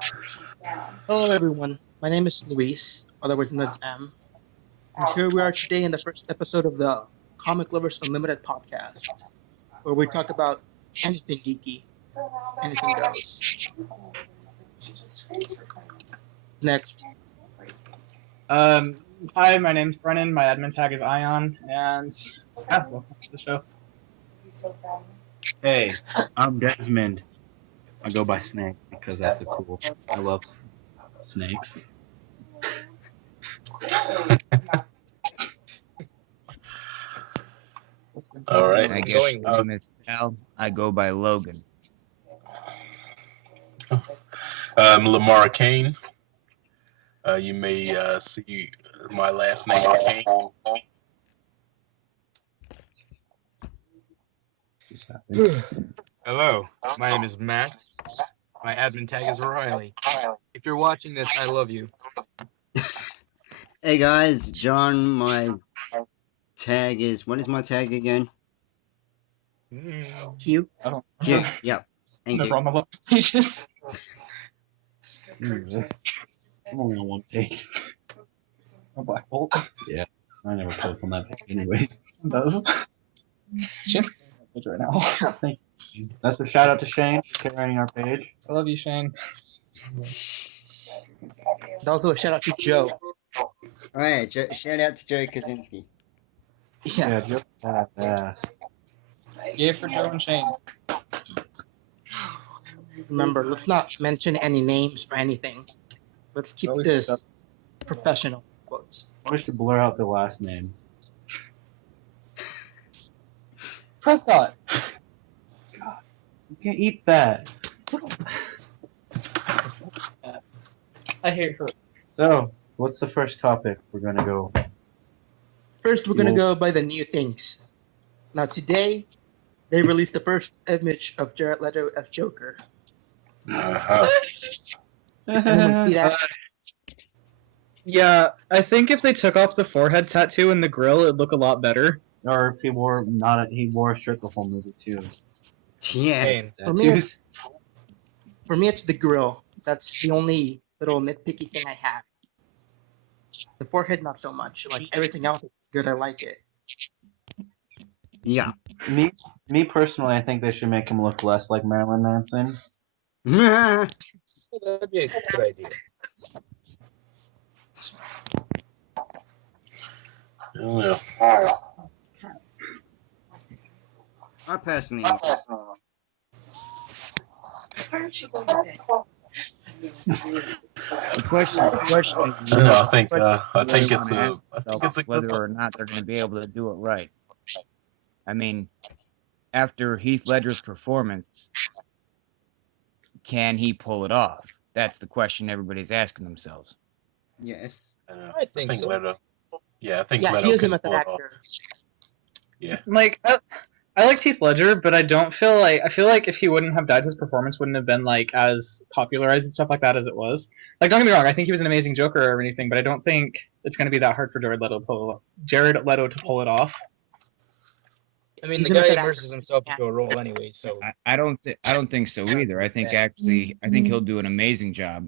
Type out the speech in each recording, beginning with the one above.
Hello, everyone. My name is Luis, otherwise known as M, and here we are today in the first episode of the Comic Lovers Unlimited podcast, where we talk about anything geeky, anything goes. Next, Um, Hi, my name's Brennan. My admin tag is Ion, and yeah, welcome to the show. Hey, I'm Desmond. I go by Snake because that's a cool. I love snakes. All right. I guess Miss Al, I go by Logan. Lamar Kane. You may see my last name Kane. Hello, my name is Matt. My admin tag is Riley. If you're watching this, I love you. Hey guys, John, my tag is, what is my tag again? Q. I don't Q, yep. Thank Never you. on the love pages. I'm only on one page. A Black Bolt. Yeah, I never post on that page anyway. Does. Shane's carrying that page right now. Thank you. That's a shout out to Shane for carrying our page. I love you, Shane. And also a shout out to Joe. Alright, shout out to Joe Kaczynski. Yeah. Just badass. Yay for Joe and Shane. Remember, let's not mention any names or anything. Let's keep Always this professional. Quotes. We should blur out the last names. Prescott. You can't eat that. I hate her. So, what's the first topic we're gonna go? First, we're gonna go by the new things. Now, today, they released the first image of Jared Leto as Joker. Anyone see that? Yeah, I think if they took off the forehead tattoo and the grill, it'd look a lot better. Or if he wore a shirt the whole movie too. Yeah. Shane. Tattoos. For me, it's the grill. That's the only little nitpicky thing I have. The forehead, not so much. Like everything else, is good. I like it. Yeah. Me personally, I think they should make him look less like Marilyn Manson. That'd be a good idea. Yeah. I personally, the question is, No, I think really it's wanna a ask I think yourself it's a good whether or not they're going to be able to do it right. I mean, after Heath Ledger's performance, can he pull it off? That's the question everybody's asking themselves. yes. I think so. Leto. Yeah, I think Yeah, Leto he is a can method pull it off. actor. Yeah. Like, I like Heath Ledger, but I feel like if he wouldn't have died, his performance wouldn't have been like as popularized and stuff like that as it was. Like, don't get me wrong, I think he was an amazing Joker or anything, but I don't think it's going to be that hard for Jared Leto to pull it off. I mean, He's the a guy method immerses actor. himself into a role anyway, so I don't think so either. I think actually, I think he'll do an amazing job.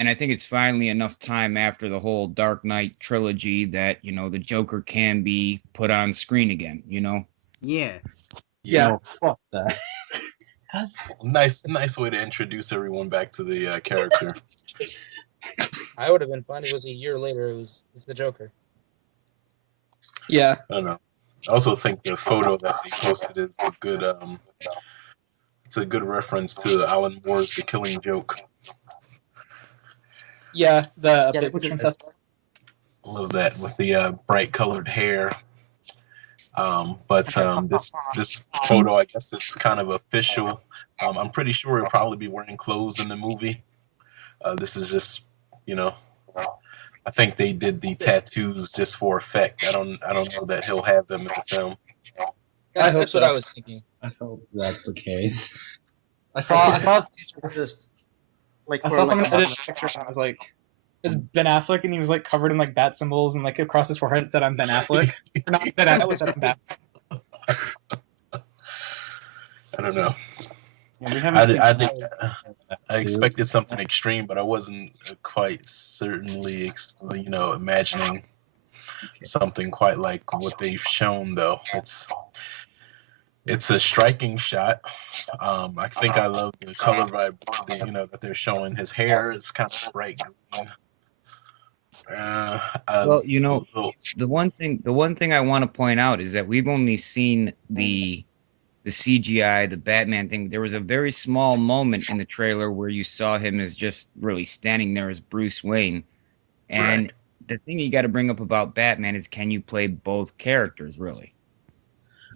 And I think it's finally enough time after the whole Dark Knight trilogy that, you know, the Joker can be put on screen again, you know? Yeah. Yeah. No, fuck that. Nice way to introduce everyone back to the character. I would have been fine. It was a year later. It's the Joker. Yeah. I don't know. I also think the photo that they posted is a good it's a good reference to Alan Moore's The Killing Joke. Yeah, the Yeah, picture and stuff. I love that with the bright colored hair. But this photo, I guess it's kind of official. I'm pretty sure he'll probably be wearing clothes in the movie. This is just, you know, I think they did the tattoos just for effect. I don't know that he'll have them in the film. I hope That's so. what I was thinking. I hope that's the case. I saw Just like I for, saw like, someone a edit month. a picture and I was like, "Is Ben Affleck?" And he was like covered in like bat symbols and like across his forehead it said, "I'm Ben Affleck." Or not Ben Affleck, it said, "I'm Ben." I don't know. Yeah, we haven't I seen think that I expected something extreme, but I wasn't quite certainly, imagining something quite like what they've shown. Though it's a striking shot. I think I love the color vibe, that they're showing. His hair is kind of bright green. Well, Little- the one thing I want to point out is that we've only seen the CGI, the Batman thing. There was a very small moment in the trailer where you saw him as just really standing there as Bruce Wayne. And Right. the thing you got to bring up about Batman is, can you play both characters really?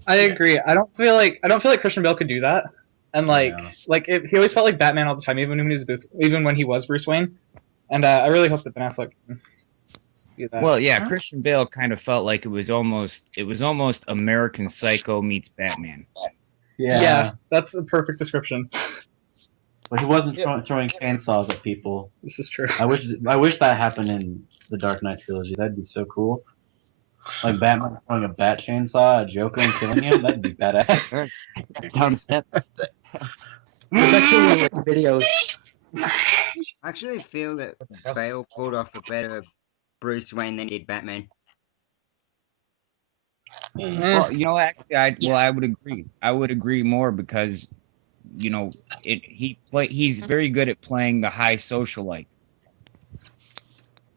I agree. I don't feel like Christian Bale could do that. And he always felt like Batman all the time, even when he was Bruce Wayne. And I really hope that Ben Affleck can do that. Well, yeah, Christian Bale kind of felt like it was almost American Psycho meets Batman. Yeah, that's a perfect description. But he wasn't throwing chainsaws at people. This is true. I wish that happened in the Dark Knight trilogy. That'd be so cool. Like Batman throwing a bat chainsaw at Joker and killing him. That'd be badass. Down steps. There's actually like videos. I actually feel that Bale pulled off a better Bruce Wayne than he did Batman. Well, actually, I would agree. I would agree more because, he's very good at playing the high socialite.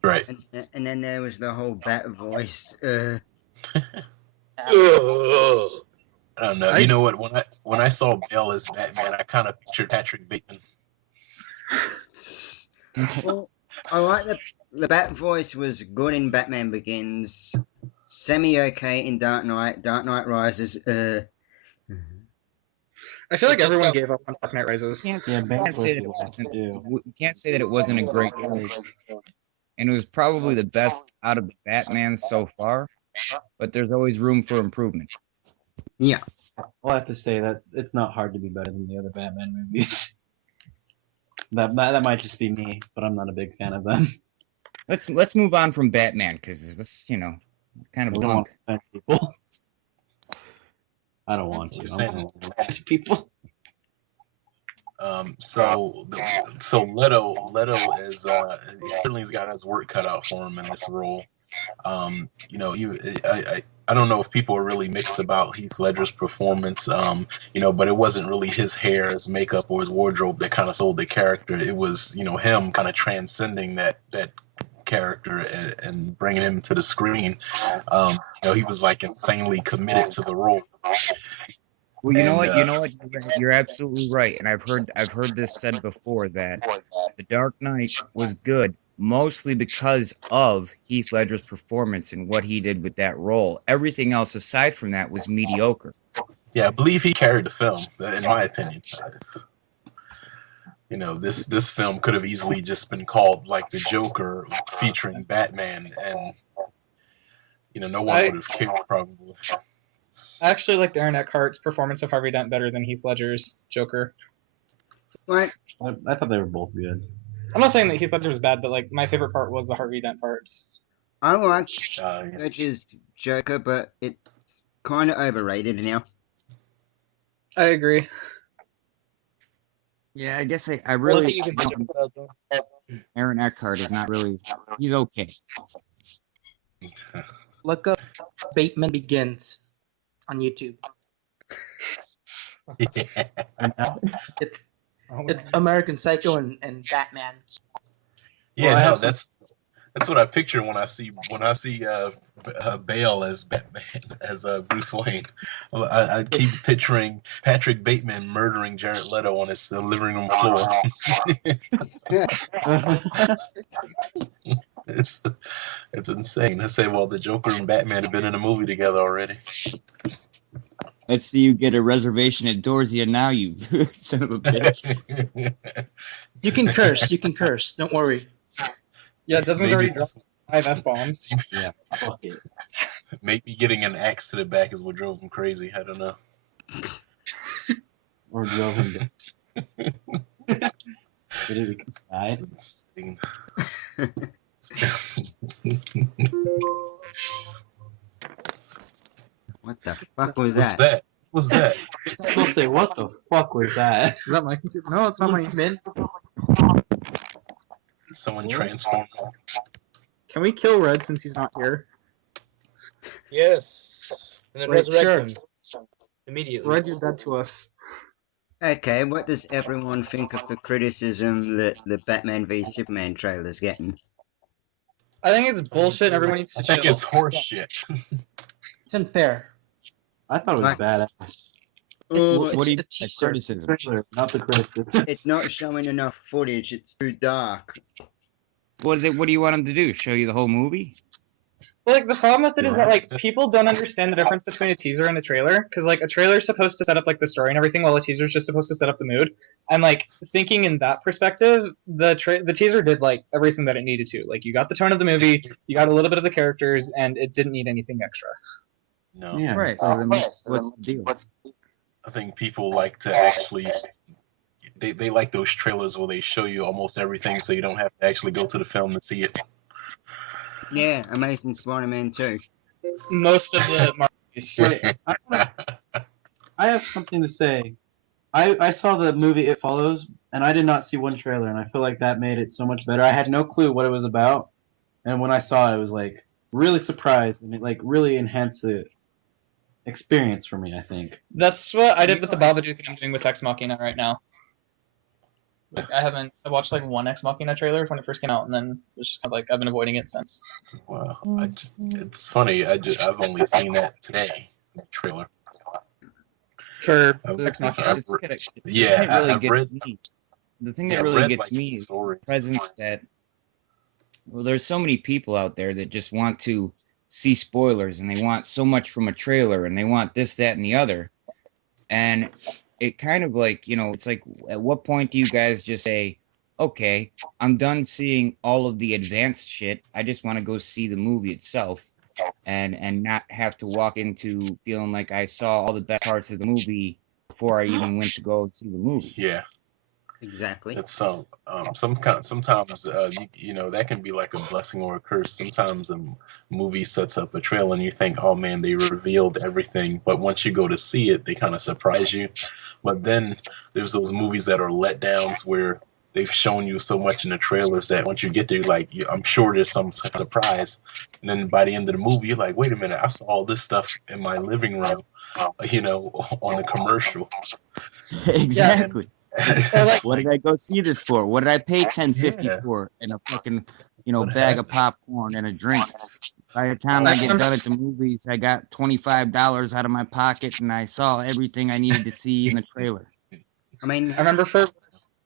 Right. And then there was the whole Bat voice. I don't know. You know what? When I saw Bale as Batman, I kind of pictured Patrick Bateman. Well, I like the Bat voice was good in Batman Begins, semi-okay in Dark Knight Rises. I feel like everyone gave up on Dark Knight Rises. Can't say that it wasn't a great movie. And it was probably the best out of the Batman so far, but there's always room for improvement. Yeah. I'll have to say that it's not hard to be better than the other Batman movies. That might just be me, but I'm not a big fan of them. Let's move on from Batman, because it's kind of I don't bunk. want to offend people. I don't want to. I don't want to offend people. So Leto is he certainly has got his work cut out for him in this role. I don't know if people are really mixed about Heath Ledger's performance, but it wasn't really his hair, his makeup, or his wardrobe that kind of sold the character. It was, him kind of transcending that character and bringing him to the screen. He was like insanely committed to the role. Well, you know what? You're absolutely right, and I've heard this said before that The Dark Knight was good mostly because of Heath Ledger's performance and what he did with that role. Everything else aside from that was mediocre. Yeah, I believe he carried the film, in my opinion. This film could have easily just been called like The Joker featuring Batman, and no one would have cared probably. I actually like Aaron Eckhart's performance of Harvey Dent better than Heath Ledger's Joker. What? I thought they were both good. I'm not saying that Heath Ledger was bad, but like my favorite part was the Harvey Dent parts. I like Ledger's Joker, but it's kind of overrated now. I agree. Yeah, I guess I really Aaron Eckhart is not really. He's okay. Look up Bateman Begins on YouTube. It's American Psycho and Batman. Yeah, that's what I picture when I see Bale as Batman, as Bruce Wayne. I keep picturing Patrick Bateman murdering Jared Leto on his living room floor. It's insane. I say, well, the Joker and Batman have been in a movie together already. Let's see you get a reservation at Dorsia now, you son of a bitch. You can curse. Don't worry. Yeah, Desmond's Maybe already dropped 5 F-bombs. Yeah, fuck it. Maybe getting an axe to the back is what drove him crazy. I don't know. Or drove him down. Did he die? It's insane. What the fuck was What's that? that? What's that? You're supposed to say, what the fuck was that? Is that my computer? No, it's not my man. Someone What? transformed. Can we kill Red since he's not here? Yes. And then Wait, resurrect sure. him immediately. Red, you're dead to us. Okay, what does everyone think of the criticism that the Batman v Superman trailer's getting? I think it's bullshit. Everyone needs I to think chill. it's horse shit. It's unfair. I thought it was Like- badass. It's, What it's do you the think of teaser. criticism? Trailer, not the criticism. It's not showing enough footage, it's too dark. What do you want him to do? Show you the whole movie? Like, the problem with it is that, like, That's- people don't understand the difference between a teaser and a trailer, because, like, a trailer is supposed to set up, like, the story and everything, while a teaser is just supposed to set up the mood. And, like, thinking in that perspective, the teaser did, like, everything that it needed to. Like, you got the tone of the movie, you got a little bit of the characters, and it didn't need anything extra. No. Yeah. Right. So then what's the deal? I think people like to actually they like those trailers where they show you almost everything so you don't have to actually go to the film to see it. Yeah, Amazing Spider-Man 2. Most of the Marvel movies. Wait, I have something to say. I saw the movie It Follows, and I did not see one trailer, and I feel like that made it so much better. I had no clue what it was about, and when I saw it, I was like really surprised, and it like really enhanced the experience for me. I think. That's what I did with the Babadook, and I'm doing with Ex Machina right now. Like, I watched, like, one Ex Machina trailer when it first came out, and then it's just kind of like, I've been avoiding it since. Well, it's funny. I've only seen that today, the trailer. For I've- Ex Machina. I've The re- thing yeah, that really I've gets read. me. The thing Yeah, that really read, gets like, me is the stories. presence that, well, there's so many people out there that just want to see spoilers and they want so much from a trailer and they want this, that, and the other. And it kind of like, it's like, at what point do you guys just say, okay, I'm done seeing all of the advanced shit. I just want to go see the movie itself and not have to walk into feeling like I saw all the best parts of the movie before I even went to go see the movie. Yeah, Exactly. it's sometimes you know that can be like a blessing or a curse. Sometimes a movie sets up a trailer and you think, oh man, they revealed everything, but once you go to see it, they kind of surprise you. But then there's those movies that are letdowns where they've shown you so much in the trailers that once you get there, like I'm sure there's some surprise, and then by the end of the movie, you're like, wait a minute, I saw all this stuff in my living room, on a commercial. Exactly. It's What did I go see this for? What did I pay $10.50 Yeah. for? And a fucking, What bag of happened? popcorn and a drink. By the time I get done at the movies, I got $25 out of my pocket and I saw everything I needed to see in the trailer. I mean, I remember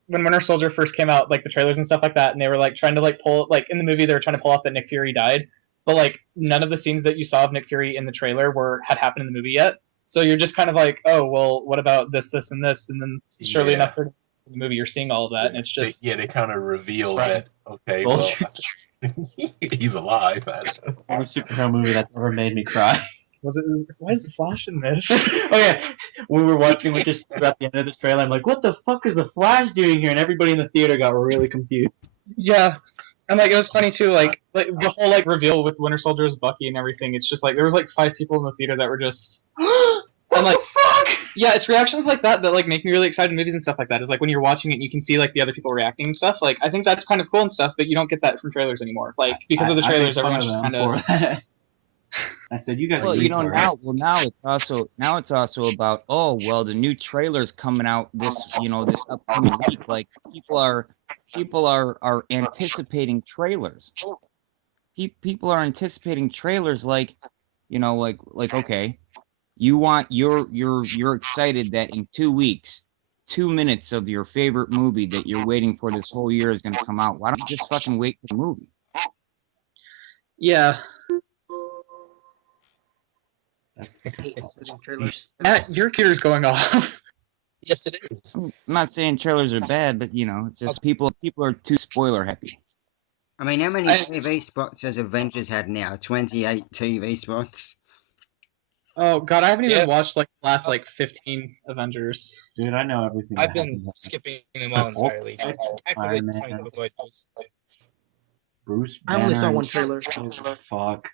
when Winter Soldier first came out, like, the trailers and stuff like that, and they were, like, trying to, like, pull, like, in the movie they were trying to pull off that Nick Fury died, but, like, none of the scenes that you saw of Nick Fury in the trailer had happened in the movie yet. So you're just kind of like, oh, well, what about this, this, and this? And then surely Yeah. enough, in the movie you're seeing all of that, and it's just they kind of reveal Right. that, okay, well, he's alive. Every superhero movie that's ever made me cry. why is the Flash in this? Oh yeah, we were watching Winter Soldier at the end of the trailer. I'm like, what the fuck is the Flash doing here? And everybody in the theater got really confused. Yeah. And, like, it was funny too, like the whole, like, reveal with Winter Soldier as Bucky and everything. It's just like there was like 5 people in the theater that were just What like, the fuck? yeah, it's reactions like that like make me really excited in movies and stuff like that. Is like when you're watching it and you can see like the other people reacting and stuff. Like, I think that's kind of cool and stuff, but you don't get that from trailers anymore. Like, because of the trailers, I made fun everyone's just of kind them of for that. I said, you guys Well, are retards. now it's also about, oh, well, the new trailer's coming out this upcoming week. Like, people are anticipating trailers. People are anticipating trailers like, okay, you're excited that in 2 weeks, 2 minutes of your favorite movie that you're waiting for this whole year is going to come out. Why don't you just fucking wait for the movie? yeah. I hate opening trailers. Matt, your computer's going off. Yes, it is. I'm not saying trailers are bad, but just people are too spoiler happy. I mean, how many TV spots has Avengers had now? 28 TV spots. Oh god, I haven't even Yeah. watched like the last like 15 Avengers. Dude, I know everything. I've that been happens. skipping them all entirely. Iron Actively Man. trying to avoid those. Bruce I only saw Banner. one trailer. Oh, fuck.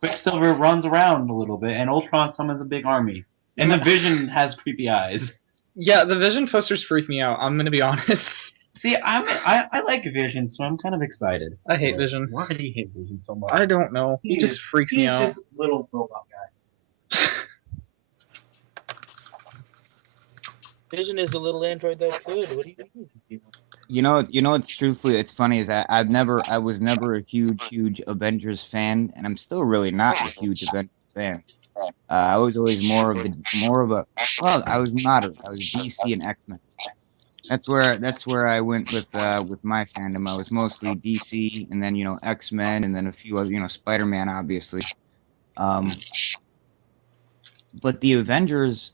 Quicksilver runs around a little bit, and Ultron summons a big army. And the Vision has creepy eyes. Yeah, the Vision posters freak me out. I'm gonna be honest. See, I like Vision, so I'm kind of excited. I hate Vision. Why do you hate Vision so much? I don't know. He just freaks me out. He's just a little robot guy. Vision is a little android that's good. What do you mean? You know, it's truthfully, it's funny is I was never a huge Avengers fan, and I'm still really not a huge Avengers fan. I was always more of a well, I was moderate. I was DC and X-Men. That's where I went with my fandom. I was mostly DC, and then X-Men, and then a few other Spider-Man, obviously. But the Avengers,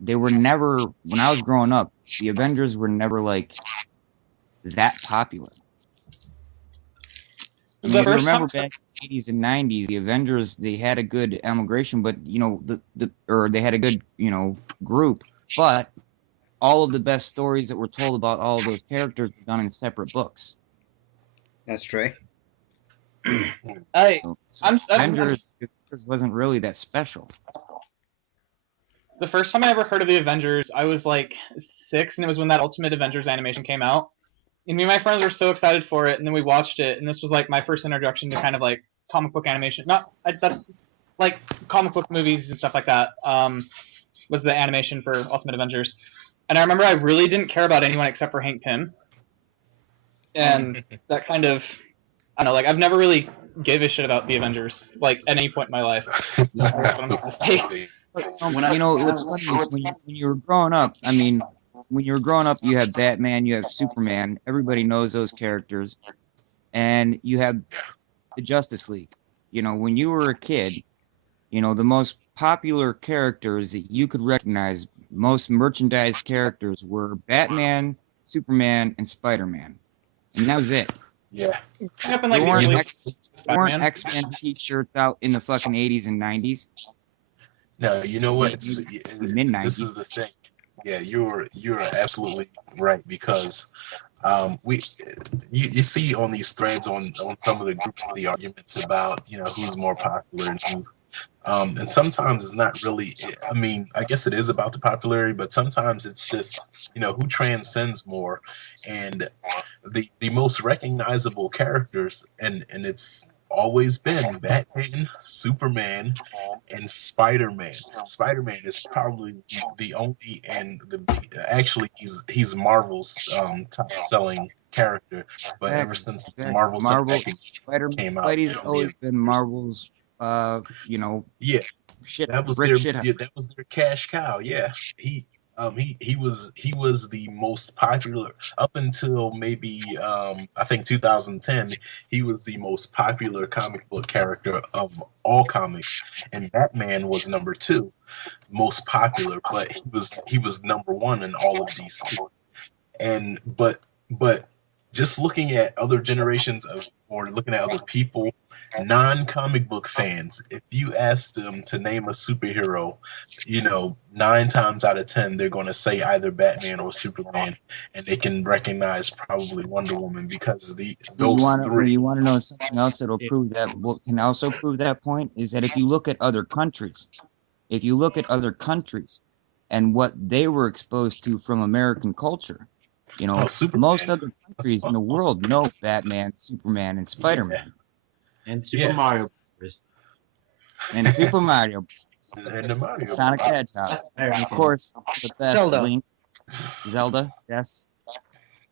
they were never, when I was growing up, the Avengers were never like that popular. I mean, if you remember back in the 80s and 90s, the Avengers, they had a good amalgamation, but they had a good group, but all of the best stories that were told about all of those characters were done in separate books. That's true. Avengers wasn't really that special. The first time I ever heard of the Avengers, I was like 6, and it was when that Ultimate Avengers animation came out. And me and my friends were so excited for it, and then we watched it, and this was like my first introduction to kind of like comic book animation. That's like comic book movies and stuff like that. Was the animation for Ultimate Avengers, and I remember I really didn't care about anyone except for Hank Pym, and that kind of, I don't know, like I've never really gave a shit about the Avengers like at any point in my life. That's what I'm supposed to say. What's funny is when you were growing up, I mean, when you were growing up, you had Batman, you have Superman. Everybody knows those characters. And you have the Justice League. When you were a kid, the most popular characters that you could recognize, most merchandise characters were Batman, Superman, and Spider-Man. And that was it. Yeah. There weren't X-Men t-shirts out in the fucking 80s and 90s. No, you know what? Mid-90s. This is the thing. Yeah, you're absolutely right, because you see on these threads on some of the groups the arguments about who's more popular and who. And sometimes it's not really, I mean, I guess it is about the popularity, but sometimes it's just, who transcends more. And the most recognizable characters, and it's always been Batman, Superman, and Spider-Man. Spider-Man is probably the only, and actually he's Marvel's top selling character, but ever since Marvel came out, Spidey's always been Marvel's yeah, shit. that was their cash cow. Yeah, he was the most popular up until maybe I think 2010. He was the most popular comic book character of all comics, and Batman was number 2 most popular, but he was number 1 in all of DC. And but just looking at other generations of, or looking at other people, non-comic book fans, if you ask them to name a superhero, 9 times out of 10 they're going to say either Batman or Superman, and they can recognize probably Wonder Woman because those three. You want to know something else that'll prove that? What can also prove that point is that if you look at other countries, and what they were exposed to from American culture, most other countries in the world know Batman, Superman, and Spider-Man. And Super Mario Bros. And Super Mario Bros. And the Mario Sonic the Hedgehog. And of course, the best Zelda. Link. Zelda, yes.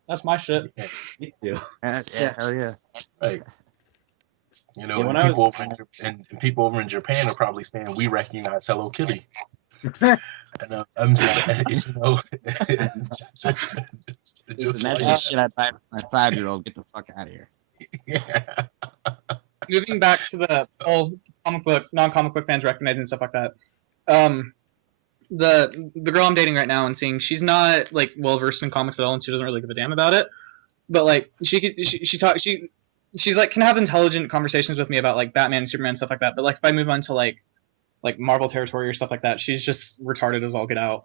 That's my shit. Me too. Yeah, hell yeah. Right. when and people over in Japan are probably saying we recognize Hello Kitty. And I'm saying, That's the shit I buy for my 5-year-old. Get the fuck out of here. Yeah. Moving back to the whole non-comic book fans recognizing stuff like that. The girl I'm dating right now and seeing, she's not like well versed in comics at all, and she doesn't really give a damn about it. But like she's like can have intelligent conversations with me about like Batman and Superman and stuff like that. But like if I move on to like Marvel territory or stuff like that, she's just retarded as all get out.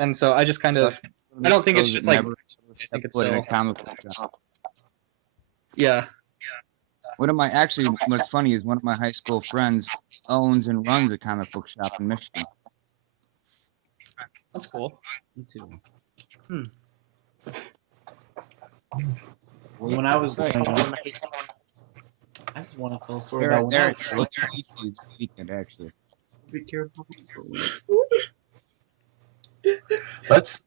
And so I just kind of, I don't think it's just like, I think it's in a still, comic book shop. yeah. What's funny is one of my high school friends owns and runs a comic book shop in Michigan. That's cool. Me too. Hmm. Well, when I was Sorry, growing tomorrow up, night. I just want to tell a story There, about when I there, was growing up. DC is weekend actually. Be careful. Let's.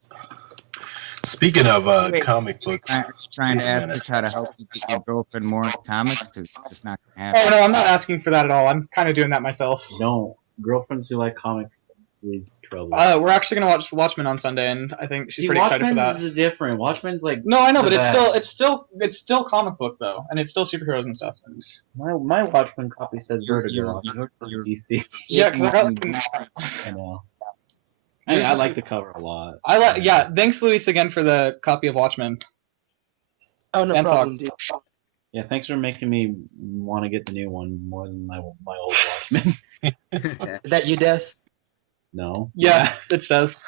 Speaking of Wait, comic books, trying to wait a ask minute. us how to help you get your girlfriend more into comics because it's just not gonna Oh happen. no, I'm not asking for that at all. I'm kind of doing that myself. Don't. Girlfriends who like comics is trouble. We're actually gonna watch Watchmen on Sunday, and I think she's See, pretty excited for Watchmen's that. is different. Watchmen's like No, I know, the but best. it's still comic book though, and it's still superheroes and stuff. And My Watchmen copy says You're- Vertigo. you're- on it. you're- Yours says you're- DC. yeah, because I got Speaking like, I know. Yours I is- like the cover a lot. I like yeah. Thanks, Luis, again for the copy of Watchmen. Oh, no And problem, dude. Yeah, thanks for making me want to get the new one more than my old Watchmen. Is that you, Des? No. Yeah, it says.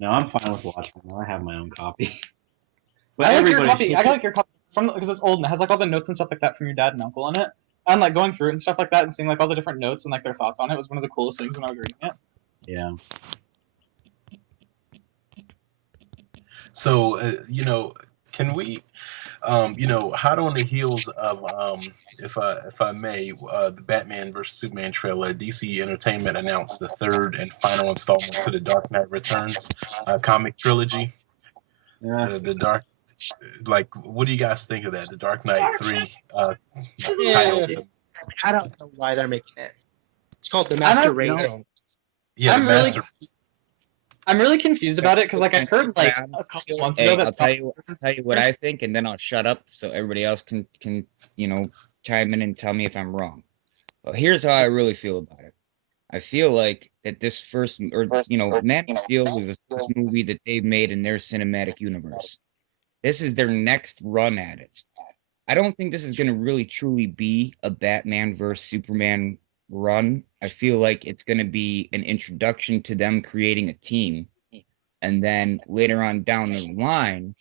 No, I'm fine with Watchmen. I have my own copy. But I like your everybody, copy. I like your copy from because it's old and it has like all the notes and stuff like that from your dad and uncle in it. And like going through it and stuff like that and seeing like all the different notes and like their thoughts on it was one of the coolest things when I was reading it. yeah. So, can we, hot on the heels of, if I may, the Batman vs Superman trailer, DC Entertainment announced the third and final installment to the Dark Knight Returns comic trilogy. Yeah. The Dark, like, what do you guys think of that? The Dark Knight 3 Yeah. title. I don't know why they're making it. It's called the I'm Master not- Race. Yeah, I'm the really- Master. I'm really confused about it because like I heard like a couple months ago Hey, that I'll tell you what I think, and then I'll shut up so everybody else can chime in and tell me if I'm wrong. Well, here's how I really feel about it. I feel like that this first, Man of Steel was the first movie that they've made in their cinematic universe. This is their next run at it. I don't think this is going to really truly be a Batman versus Superman run. I feel like it's going to be an introduction to them creating a team. And then later on down the line,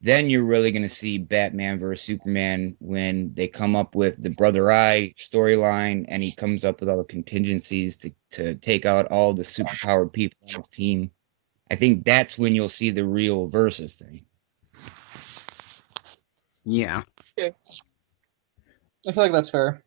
then you're really going to see Batman versus Superman when they come up with the Brother Eye storyline and he comes up with all the contingencies to take out all the superpowered people on his team. I think that's when you'll see the real versus thing. Yeah. I feel like that's fair.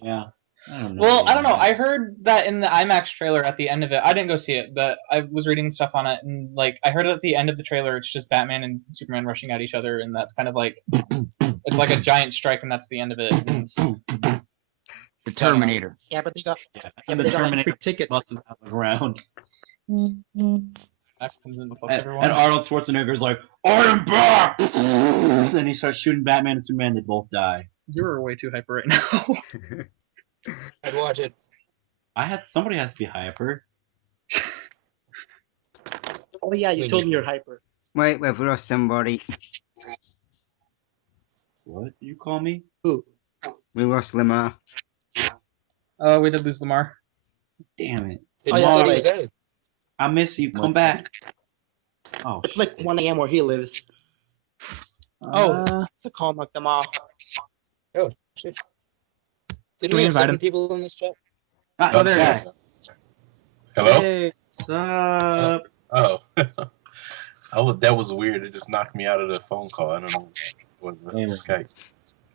Yeah. I don't know. Well, I don't know. I heard that in the IMAX trailer at the end of it. I didn't go see it, but I was reading stuff on it, and like I heard at the end of the trailer, it's just Batman and Superman rushing at each other, and that's kind of like it's like a giant strike, and that's the end of it. And it's, The Terminator. Yeah, but they got Yeah. but And the they got like Terminator free tickets. buses out the ground. Max comes in and fucks And everyone. Arnold Schwarzenegger's like, I am back! Then he starts shooting Batman and Superman, they both die. You're way too hyper right now. I'd watch it. Somebody has to be hyper. Oh yeah, you We told need- me you're hyper. Wait, we've lost somebody. What do you call me? Who? We lost Lamar. Oh, we did lose Lamar. Damn it. It Oh, just yeah, said he like- was out. I miss you. Come back. Oh, It's like 1 a.m. where he lives. oh. The call knocked them off. Didn't we we have invite 7 him? people in this chat? Oh, there he yeah. is. Hello? Hey. What's up? Oh. That was weird. It just knocked me out of the phone call. I don't know what was Skype.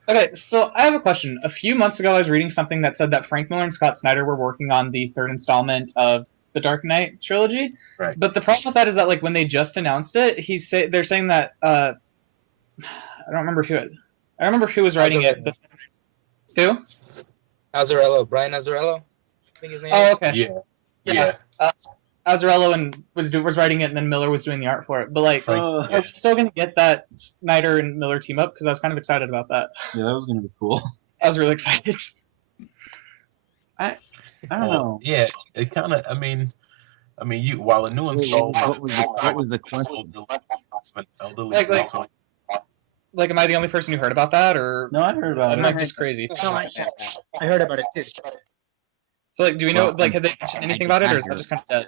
Okay, so I have a question. A few months ago, I was reading something that said that Frank Miller and Scott Snyder were working on the third installment of the Dark Knight trilogy. Right. But the problem with that is that, like, when they just announced it, they're saying that I don't remember who. I remember who was writing it. But, who? Azzarello. Brian Azzarello? I think his name Oh, is. okay. Yeah. Azzarello and was writing it, and then Miller was doing the art for it. But like, Frank- Uh, are we still gonna get that Snyder and Miller team up? Because I was kind of excited about that. yeah, that was gonna be cool. I was really excited. I don't know. Yeah, it kind of. I mean, while a new installment. What was the question? An elderly Like- Bruce Wayne. Like, am I the only person who heard about that, or No, I heard about am it. I just crazy? No, I heard about it too. So like, do we know? Well, Like, have they mentioned anything about it, or is that just kind of dead?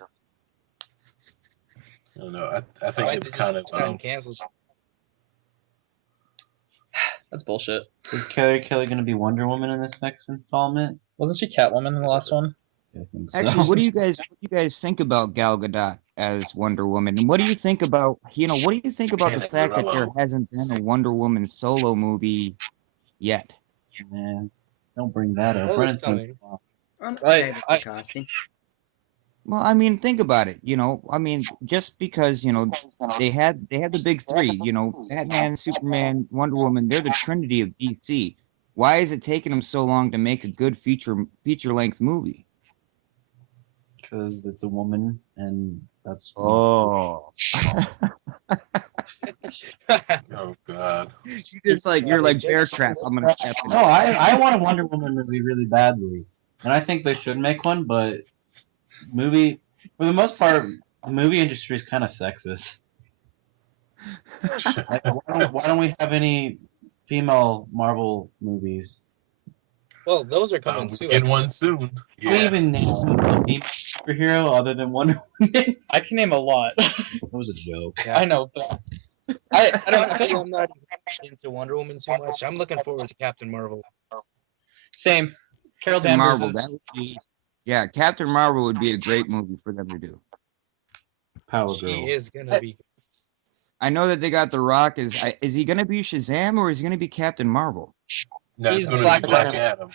I don't know. I think Why it's did kind this of. gotten canceled? That's bullshit. Is Kelly gonna be Wonder Woman in this next installment? Wasn't she Catwoman in the last one? I think so. Actually, what do you guys think about Gal Gadot as Wonder Woman? And what do you think about what do you think about the fact that there hasn't been a Wonder Woman solo movie yet? Man, don't bring that up. Oh, it's Brennan's coming. I'm Right, okay with the casting. Well, I mean, think about it. I mean, just because they had the big three. Batman, Superman, Wonder Woman. They're the Trinity of DC. Why is it taking them so long to make a good feature length movie? because it's a woman, and that's Oh, Oh God. you're like Bear Trap. I'm gonna step in. No, I want a Wonder Woman movie really badly, and I think they should make one. But movie, for the most part, the movie industry is kind of sexist. Like, why don't we have any female Marvel movies? Well, those are coming We'll too. get one soon. Can we Yeah. even name a female superhero other than Wonder Woman? I can name a lot. That was a joke. Yeah. I know, but I don't. Honestly, I'm not into Wonder Woman too much. I'm looking forward to Captain Marvel. Same. Carol Captain Danvers Marvel. That is. would be, yeah, Captain Marvel would be a great movie for them to do. Power She Girl. is gonna be. I know that they got The Rock. Is he gonna be Shazam or is he gonna be Captain Marvel? No, it's He's going to Black be Black Adam. Adam.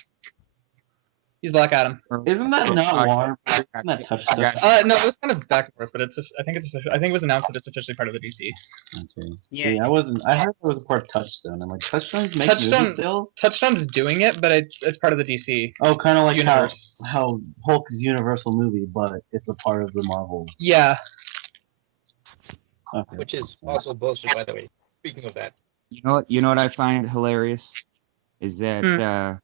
He's Black Adam. Isn't that not Warner? Isn't that Touch I got- stuff? No, it was kind of back and forth, but I think it's official. I think it was announced that it's officially part of the DC. Okay. Yeah. See, I wasn't. I heard there was a part of Touchstone. I'm like, Touchstone's making Touchstone- movies still? Touchstone's doing it, but it's part of the DC Oh, kind of like universe. how Hulk is Universal movie, but it's a part of the Marvel. Yeah, Okay. Which is also bullshit, by the way. Speaking of that, You know what I find hilarious is that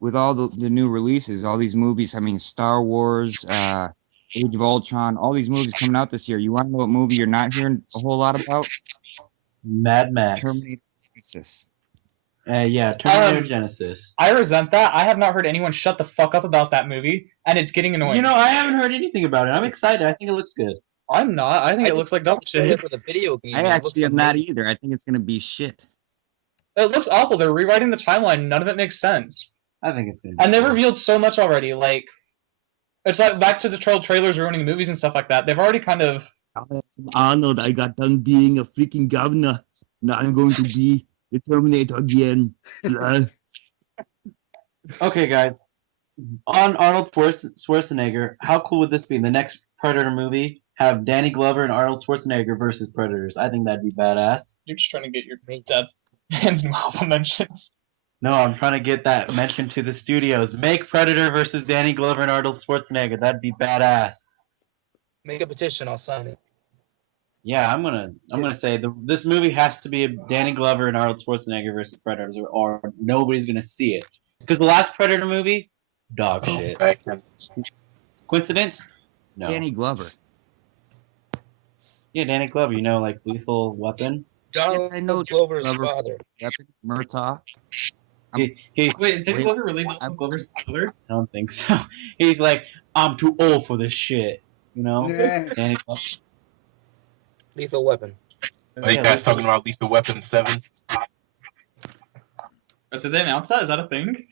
with all the new releases, all these movies. I mean, Star Wars, Age of Ultron, all these movies coming out this year. You want to know what movie you're not hearing a whole lot about? Mad Max. Terminator Genesis. Yeah, Terminator Genesis. I resent that. I have not heard anyone shut the fuck up about that movie, and it's getting annoying. You know, I haven't heard anything about it. I'm excited. I think it looks good. I'm not. I think it looks like dog shit. for the video game. I and it actually looks am not amazing. either. I think it's gonna be shit. It looks awful. They're rewriting the timeline. None of it makes sense. I think it's gonna be And they good. revealed so much already. Like, it's like back to the trailers ruining movies and stuff like that. They've already kind of. Arnold, I got done being a freaking governor. Now I'm going to be the Terminator again. Okay, guys. On Arnold Schwarzenegger, how cool would this be? The next Predator movie, have Danny Glover and Arnold Schwarzenegger versus Predators. I think that'd be badass. You're just trying to get your dad's hands new album mentions. No, I'm trying to get that mentioned to the studios. Make Predator versus Danny Glover and Arnold Schwarzenegger. That'd be badass. Make a petition. I'll sign it. Yeah, I'm gonna say this movie has to be Danny Glover and Arnold Schwarzenegger versus Predators, or nobody's gonna see it. Because the last Predator movie, dog shit. Back in- Coincidence? No. Danny Glover. Yeah, Danny Glover. You know, like Lethal Weapon. Donald I know Glover's Glover. father. Weapon, Murtaugh. He Wait, is Danny Wait, Glover really I'm- Glover's father? I don't think so. He's like, I'm too old for this shit. You know? Yeah. Danny Glover. Lethal Weapon. Are you guys talking about Lethal Weapon 7? But did they announce that? Is that a thing?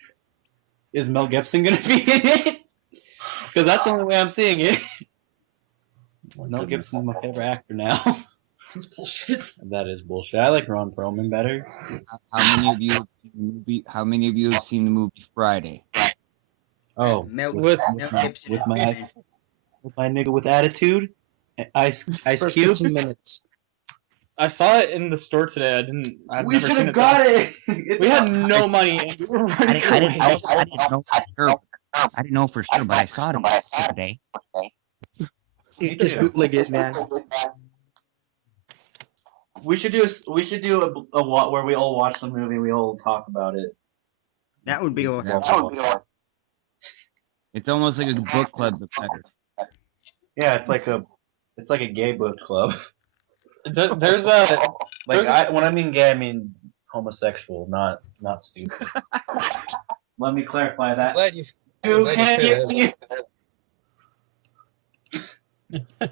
Is Mel Gibson gonna be in it? Because that's the only way I'm seeing it. Mel Goodness. Gibson's my favorite actor now. That's bullshit. That is bullshit. I like Ron Perlman better. How many of you have seen the movie? How many of you have seen the movie Friday? Oh, Mel with Gibson with is my good, man. with my nigga with attitude, Ice First Cube. 15 minutes. I saw it in the store today. I've We never should seen have it. got though. it. It's We had not- no money. And we were running I didn't know. away. I didn't know for sure. I didn't know for sure, but I saw it yesterday. Just bootleg it, man. We should do a where we all watch the movie and we all talk about it. That would be awesome. It's almost like a book club, but better. Yeah, it's like a gay book club. There's a. Like There's- when I mean gay, I mean homosexual, not stupid. Let me clarify that. Glad you. You glad can't you hear said me.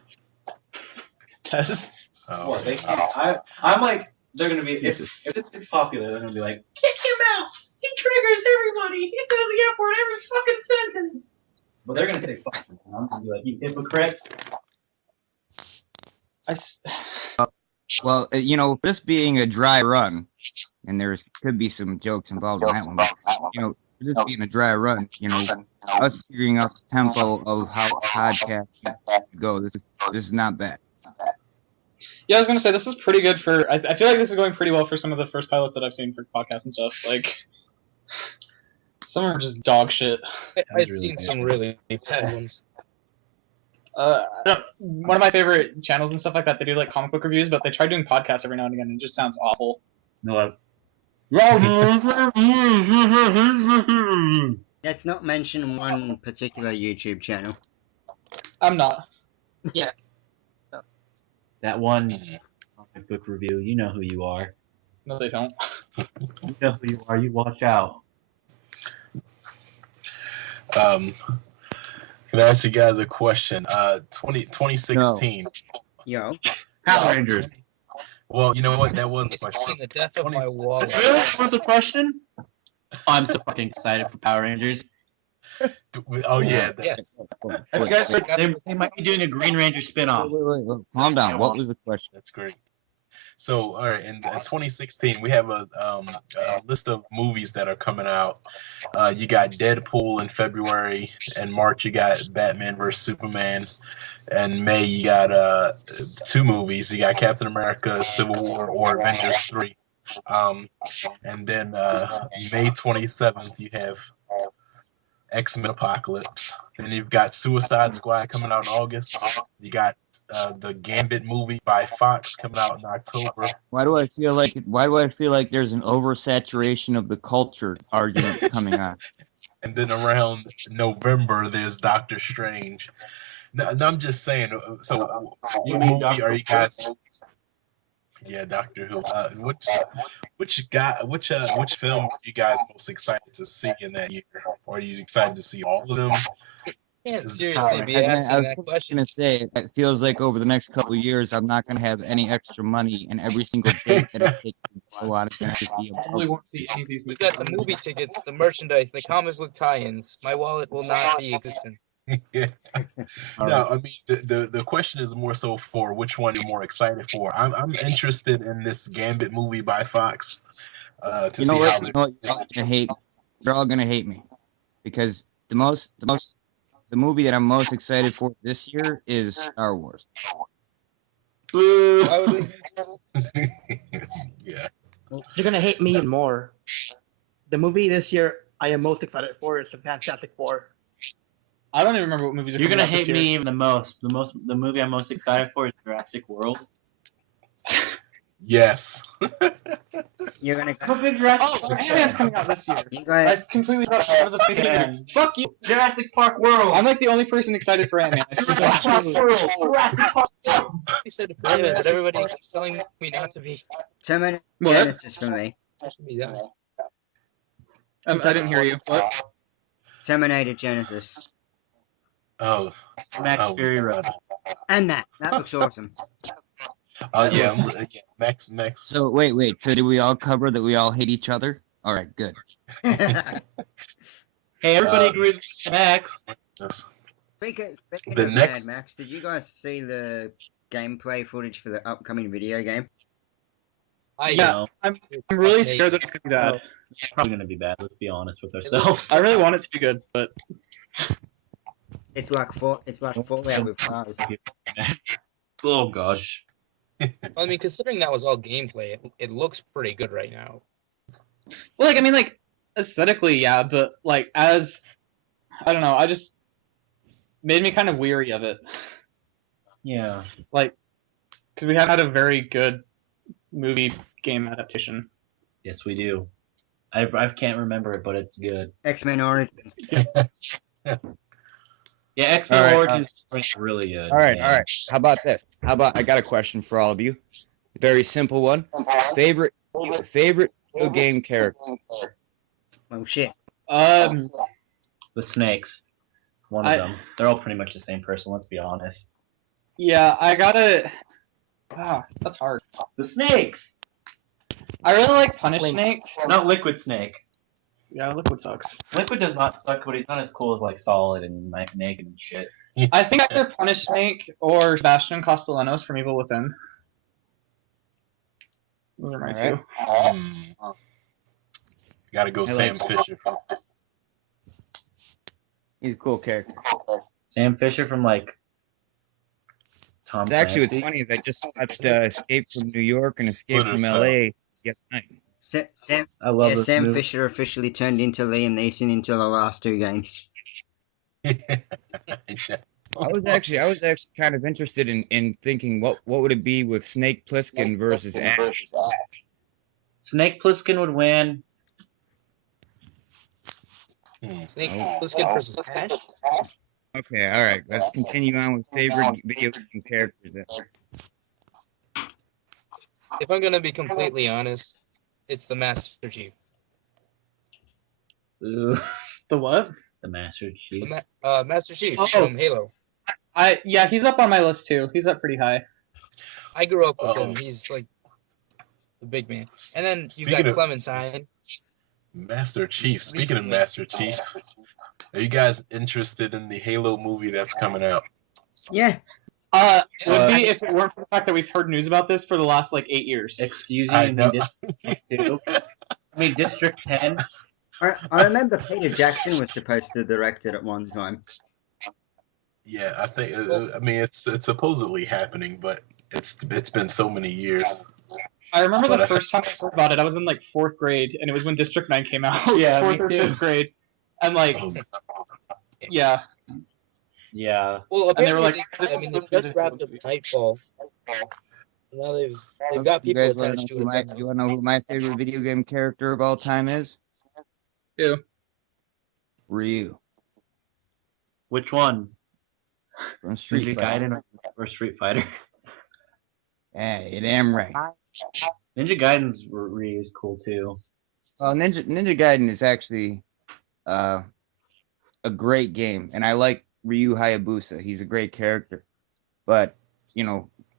Tess. Oh, What, they can't, I'm like, they're gonna be if Jesus. it's popular, they're gonna be like, kick him out. He triggers everybody. He says the F word every fucking sentence. But they're gonna say fuck you. I'm gonna be like, you hypocrites. Well, this being a dry run, and there could be some jokes involved in that one, but this being a dry run, us figuring out the tempo of how a podcast should go, this is not bad. Yeah, I was gonna say this is pretty good for. I feel like this is going pretty well for some of the first pilots that I've seen for podcasts and stuff. Like, some are just dog shit. I've seen some really bad ones. One of my favorite channels and stuff like that, they do like comic book reviews, but they try doing podcasts every now and again, and it just sounds awful. No. Let's not mention one particular YouTube channel. I'm not. Yeah. That one comic book review. You know who you are. No, they don't. You know who you are. You watch out. Can I ask you guys a question? 2016. Yo. Power Rangers. Well, you know what? That was a question. The death of my wallet. Really? What's the question? I'm so fucking excited for Power Rangers. Oh yeah. Yes. Have you guys heard they might be doing a Green Ranger spin-off? Wait. Calm down. What was the question? That's great. So, all right, in 2016, we have a list of movies that are coming out. You got Deadpool in February. In March, you got Batman vs. Superman. In May, you got 2 movies. You got Captain America: Civil War or Avengers 3. And then May 27th, you have X-Men Apocalypse. Then you've got Suicide Squad coming out in August. You got the Gambit movie by Fox coming out in October. Why do I feel like there's an oversaturation of the culture argument coming on? And then around November, there's Doctor Strange. Now I'm just saying. So, what movie are you guys? Yeah, Doctor Who. Which film are you guys most excited to see in that year? Or are you excited to see all of them? Can't seriously be I asking was that question. going to say, it feels like over the next couple of years, I'm not going to have any extra money, and every single date that I take to go out is going to be Probably won't see any of these We movies. got the movie tickets, the merchandise, the comic book tie-ins. My wallet will not be existent. Yeah. No, I mean the question is more so for which one you're more excited for. I'm interested in this Gambit movie by Fox. To You see know how what? You're all gonna hate. You're all gonna hate me because the movie that I'm most excited for this year is Star Wars. Why would we? Yeah. You're gonna hate me even more. The movie this year I am most excited for is the Fantastic Four. I don't even remember what movies are You're coming gonna out this hate year. me even the most. The movie I'm most excited for is Jurassic World. Yes. You're gonna. I'm a big Jurassic Oh, Park Ant-Man's fan. coming out this year. You I guys. completely forgot I was a fan. Man. Fuck you. Jurassic Park World. I'm like the only person excited for Ant-Man. I swear to Jurassic Park God. World. Jurassic Park World. I said forever, but everybody keeps telling me not to be. Terminator What? Genesis for me. I should be done. I didn't hear you. What? Terminator Genesis. Oh. Max Fury Road. And that looks awesome. Yeah. Max. So wait. So did we all cover that? We all hate each other? All right, good. Hey, everybody agrees with Max. Yes. Speaking The of next- Mad Max, did you guys see the gameplay footage for the upcoming video game? Yeah. I'm really scared that it's gonna be bad. It's probably gonna be bad. Let's be honest with ourselves. I really want it to be good, but It's like Fallout with cars. Oh gosh. I mean, considering that was all gameplay, it looks pretty good right now. well, like I mean, like aesthetically, yeah, but like as I don't know, I just made me kind of weary of it. Yeah. Like, because we haven't had a very good movie game adaptation. Yes, we do. I can't remember it, but it's good. X-Men Origins. Yeah, X-Men All right, Origins is really good. All right. man. How about this? I got a question for all of you. Very simple one. Favorite video game character? Oh shit. Um, The Snakes. One of them. They're all pretty much the same person, let's be honest. yeah, I gotta. That's hard. The Snakes! I really like Punish Link. Snake. Not Liquid Snake. Yeah, Liquid sucks. Liquid does not suck, but he's not as cool as like Solid and Naked and shit. I think either Punish Snake or Sebastian Castellanos from Evil Within. Those are my two. Gotta go I Sam like- Fisher. He's a cool character. Sam Fisher from like Tom It's actually, what's Clancy. funny is I just watched Escape from New York and Escape Splinter from Cell. LA yesterday. Sam, I love this Sam movie. Fisher officially turned into Liam Neeson into the last two games. I was actually kind of interested in thinking what would it be with Snake Plissken versus Ash. Snake Plissken would win. Snake Oh. Plissken versus Ash. Okay, all right. Let's continue on with favorite video game characters. Then. If I'm gonna be completely honest, it's the Master Chief. Ooh, The what? the Master Chief. Master Chief Oh. from Halo. Yeah, he's up on my list too. He's up pretty high. I grew up with Oh. him. He's like the big man. And then you Speaking got of- Clementine. Master Chief. Speaking of Recently. Master Chief, are you guys interested in the Halo movie that's coming out? Yeah, It would be if it weren't for the fact that we've heard news about this for the last like 8 years. Excuse I you, know. District 2? I mean District 10. I remember Peter Jackson was supposed to direct it at one time. Yeah, I think. I mean, it's supposedly happening, but it's been so many years. I remember But the I- first time I heard about it, I was in like 4th grade, and it was when District 9 came out. Yeah, 4th me or too. 5th grade. And like, Oh, yeah. Yeah. Well, And they were apparently, like, they, this I is mean, they supposed to be just the wrapped up movie. Nightfall. Now they've got You people guys wanna attached know to who it. you want to know who my favorite video game character of all time is? Who? Ryu Which one? from Street Ninja Fighter. Gaiden or Street Fighter? Yeah, you damn right. Ninja Gaiden's Ryu is cool too. Well, Ninja Gaiden is actually a great game, and I like Ryu Hayabusa. He's a great character. But,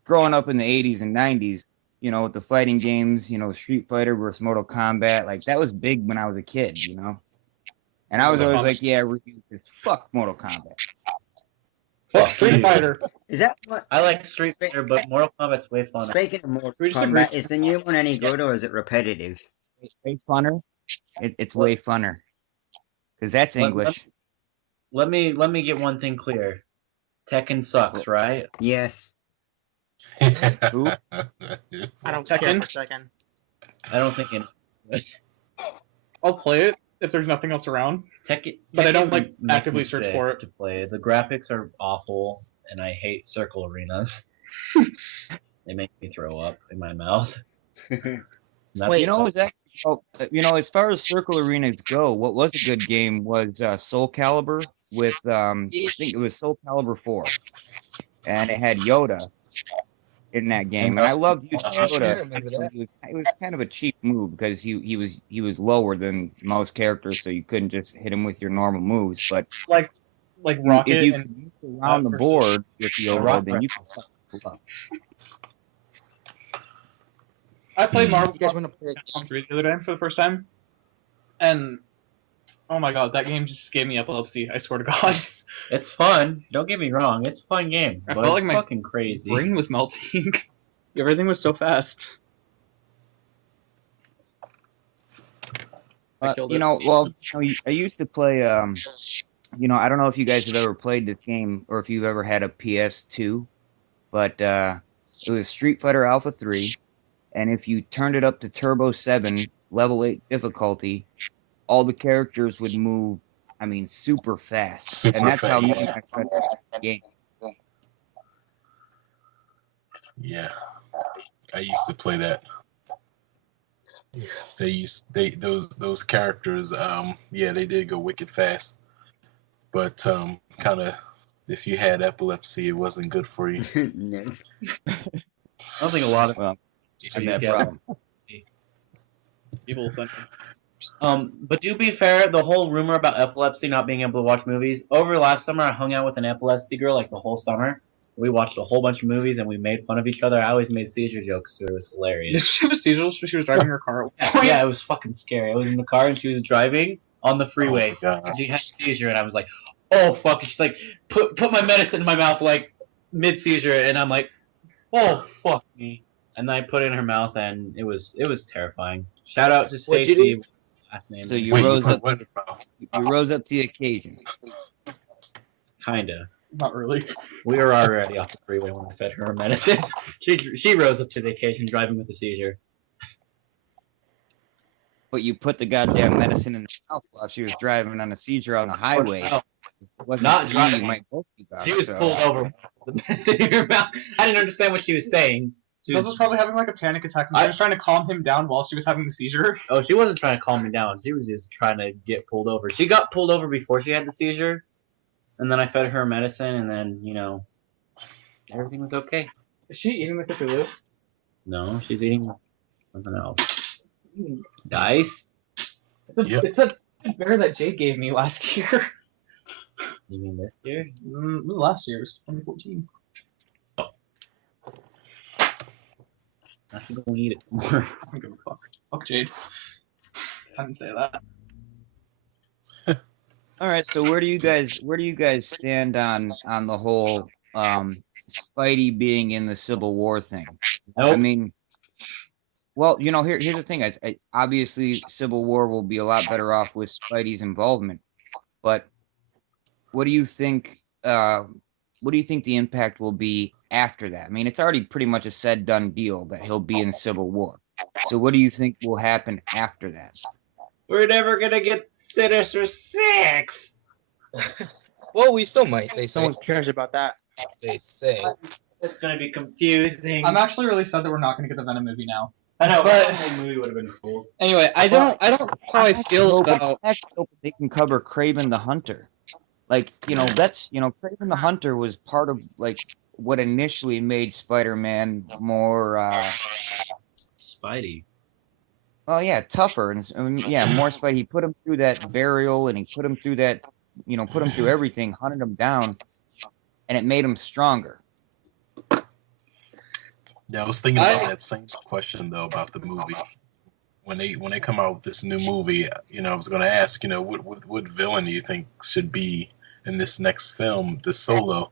growing up in the 80s and 90s, with the fighting games, Street Fighter versus Mortal Kombat, like that was big when I was a kid, And I was always like, yeah, Ryu, fuck Mortal Kombat. Fuck Street you. Fighter. Is that what? I like Street Fighter, but Mortal Kombat's way fun. Speaking of Mortal We disagree. Kombat, is the new one any good or is it repetitive? It's way funner. It's way funner. Because that's Let- English. Let me get one thing clear. Tekken sucks, right? Yes. Who? I don't Tekken? care for Tekken. I don't think it. I'll play it if there's nothing else around. Tekken, But I don't, Tekken like, makes actively me search sick for it. to play. The graphics are awful, and I hate circle arenas. They make me throw up in my mouth. Not Wait, It's actually, as far as circle arenas go, what was a good game was Soul Calibur with, I think it was Soul Calibur 4. And it had Yoda in that game. And I loved using Oh, I Yoda. remember that. It was kind of a cheap move because he was lower than most characters, so you couldn't just hit him with your normal moves. But Like Rocket if you and could move around the versus- board with Yoda, Rocket. then you can fuck people up. I played Marvel You guys want to play a Capcom game? 3 the other day for the first time, and oh my god, that game just gave me epilepsy. I swear to God, It's fun. Don't get me wrong. It's a fun game. I But felt it's like my fucking crazy. brain was melting. Everything was so fast. I killed it. I used to play. I don't know if you guys have ever played this game or if you've ever had a PS2, but it was Street Fighter Alpha 3, and if you turned it up to Turbo 7, level 8 difficulty, all the characters would move, super fast. Super and that's how me and fast. my friend played the game. Yeah, I used to play that. Those characters. Yeah, they did go wicked fast, but kind of if you had epilepsy, it wasn't good for you. No. I don't think a lot of Well, I have that Yeah. problem. People think. But to be fair, the whole rumor about epilepsy not being able to watch movies, over last summer I hung out with an epilepsy girl like the whole summer. We watched a whole bunch of movies and we made fun of each other. I always made seizure jokes, so it was Did hilarious. she have a seizure when she was driving her car? At one point? Yeah, it was fucking scary. I was in the car and she was driving, on the freeway. Oh, God. She had a seizure, and I was like, "Oh fuck!" She's like, "Put my medicine in my mouth, like mid seizure," and I'm like, "Oh fuck me!" And then I put it in her mouth, and it was terrifying. Shout out to What'd you Stacy. do? Last name. So you Wait, you rose put up. what in your mouth? You rose up to the occasion. Kinda. Not really. We were already off the freeway when I fed her medicine. She rose up to the occasion, driving with a seizure. But you put the goddamn medicine in her mouth while she was driving on a seizure on the highway. No, It wasn't not for you, driving. you might both be about she it, was so. pulled over with the medicine in her mouth. I didn't understand what she was saying. She Tez was probably having like a panic attack. And she was trying to calm him down while she was having the seizure. Oh, she wasn't trying to calm me down. She was just trying to get pulled over. She got pulled over before she had the seizure, and then I fed her medicine, and then everything was okay. Is she eating the Cthulhu? No, she's eating something else. Dice? Yep. It's that stupid bear that Jade gave me last year. You mean this year? It was last year. It was 2014. I should go eat it more. I don't give a fuck. Fuck Jade. I didn't say that. All right, so where do you guys stand on the whole Spidey being in the Civil War thing? Nope. I mean, well, here's the thing. Obviously, Civil War will be a lot better off with Spidey's involvement. But what do you think? What do you think the impact will be after that? I mean, it's already pretty much a said done deal that he'll be in Civil War. So what do you think will happen after that? We're never gonna get Sinister Six. Well, we still might. Someone cares about that. They say. It's gonna be confusing. I'm actually really sad that we're not going to get the Venom movie now. I know, but- but the movie would have been cool. Anyway, I don't know how I feel about. I hope they can cover Kraven the Hunter. Like, that's Kraven the Hunter was part of like what initially made Spider-Man more Spidey. well, yeah, tougher and more Spidey. He put him through that burial, and he put him through that, put him through everything, hunted him down, and it made him stronger. Yeah, I was thinking about that same question though about the movie. When they come out with this new movie, I was going to ask, what villain do you think should be in this next film, the Solo?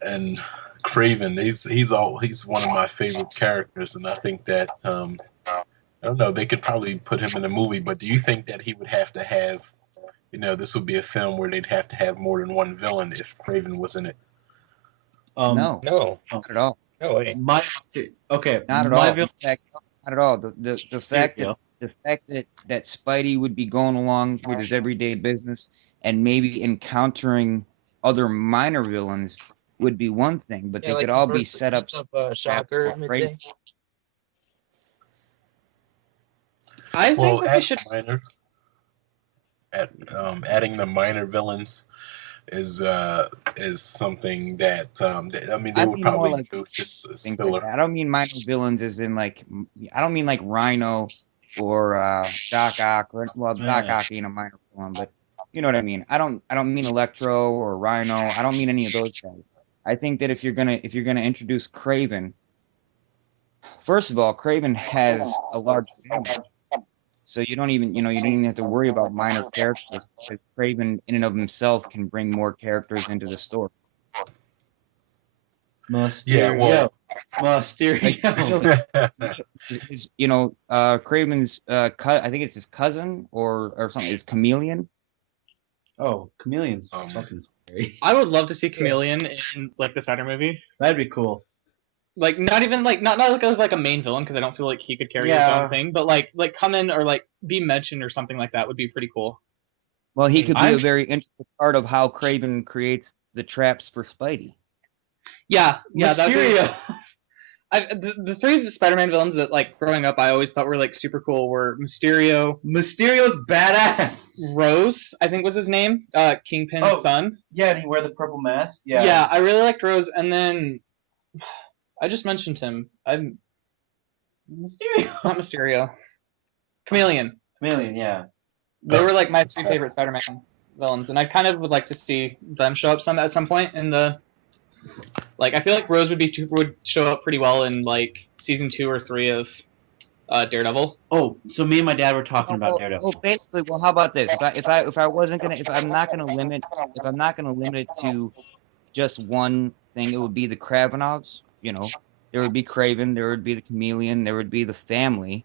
And Craven, he's one of my favorite characters, and I think that I don't know, they could probably put him in a movie, but do you think that he would have to have, this would be a film where they'd have to have more than one villain if Craven was in it? No, No. not at all. No way. Not at all. In fact, not at all. The fact that Spidey would be going along with his everyday business and maybe encountering other minor villains would be one thing, but they could all be set up. Shocker midday. I think Well, that we should. adding the minor villains is something that I mean they would probably do just things filler. like that. I don't mean minor villains as in like I don't mean like Rhino or Doc Ock. Doc Ock ain't a minor villain, but you know what I mean. I don't mean Electro or Rhino. I don't mean any of those guys. I think that if you're gonna introduce Kraven, first of all, Kraven has a large family. So you don't even have to worry about minor characters, because Kraven in and of himself can bring more characters into the story. Mysterio. Kraven's I think it's his cousin or something. It's Chameleon. Oh, Chameleon's fucking scary. I would love to see Chameleon in like the Spider movie. That'd be cool. Like not even like not like as like a main villain, because I don't feel like he could carry his own thing, but like come in or like be mentioned or something like that would be pretty cool. Well, he could be a very interesting part of how Kraven creates the traps for Spidey. Yeah, Mysterio. The three Spider-Man villains that like growing up I always thought were like super cool were Mysterio. Mysterio's badass. Rose, I think was his name. Kingpin's son. Yeah, and he wear the purple mask. Yeah. Yeah, I really liked Rose, and then I just mentioned him. I'm Mysterio. not Mysterio. Chameleon. Chameleon, yeah. They were like my three favorite Spider-Man villains, and I kind of would like to see them show up at some point in the. Like I feel like Rose would show up pretty well in like season 2 or 3 of Daredevil. Oh, so me and my dad were talking about Well, Daredevil. basically, well, how about this? If I wasn't gonna, if I'm not gonna limit, if I'm not gonna limit it to just one thing, it would be the Kravenovs. You know, there would be Craven, there would be the Chameleon, there would be the family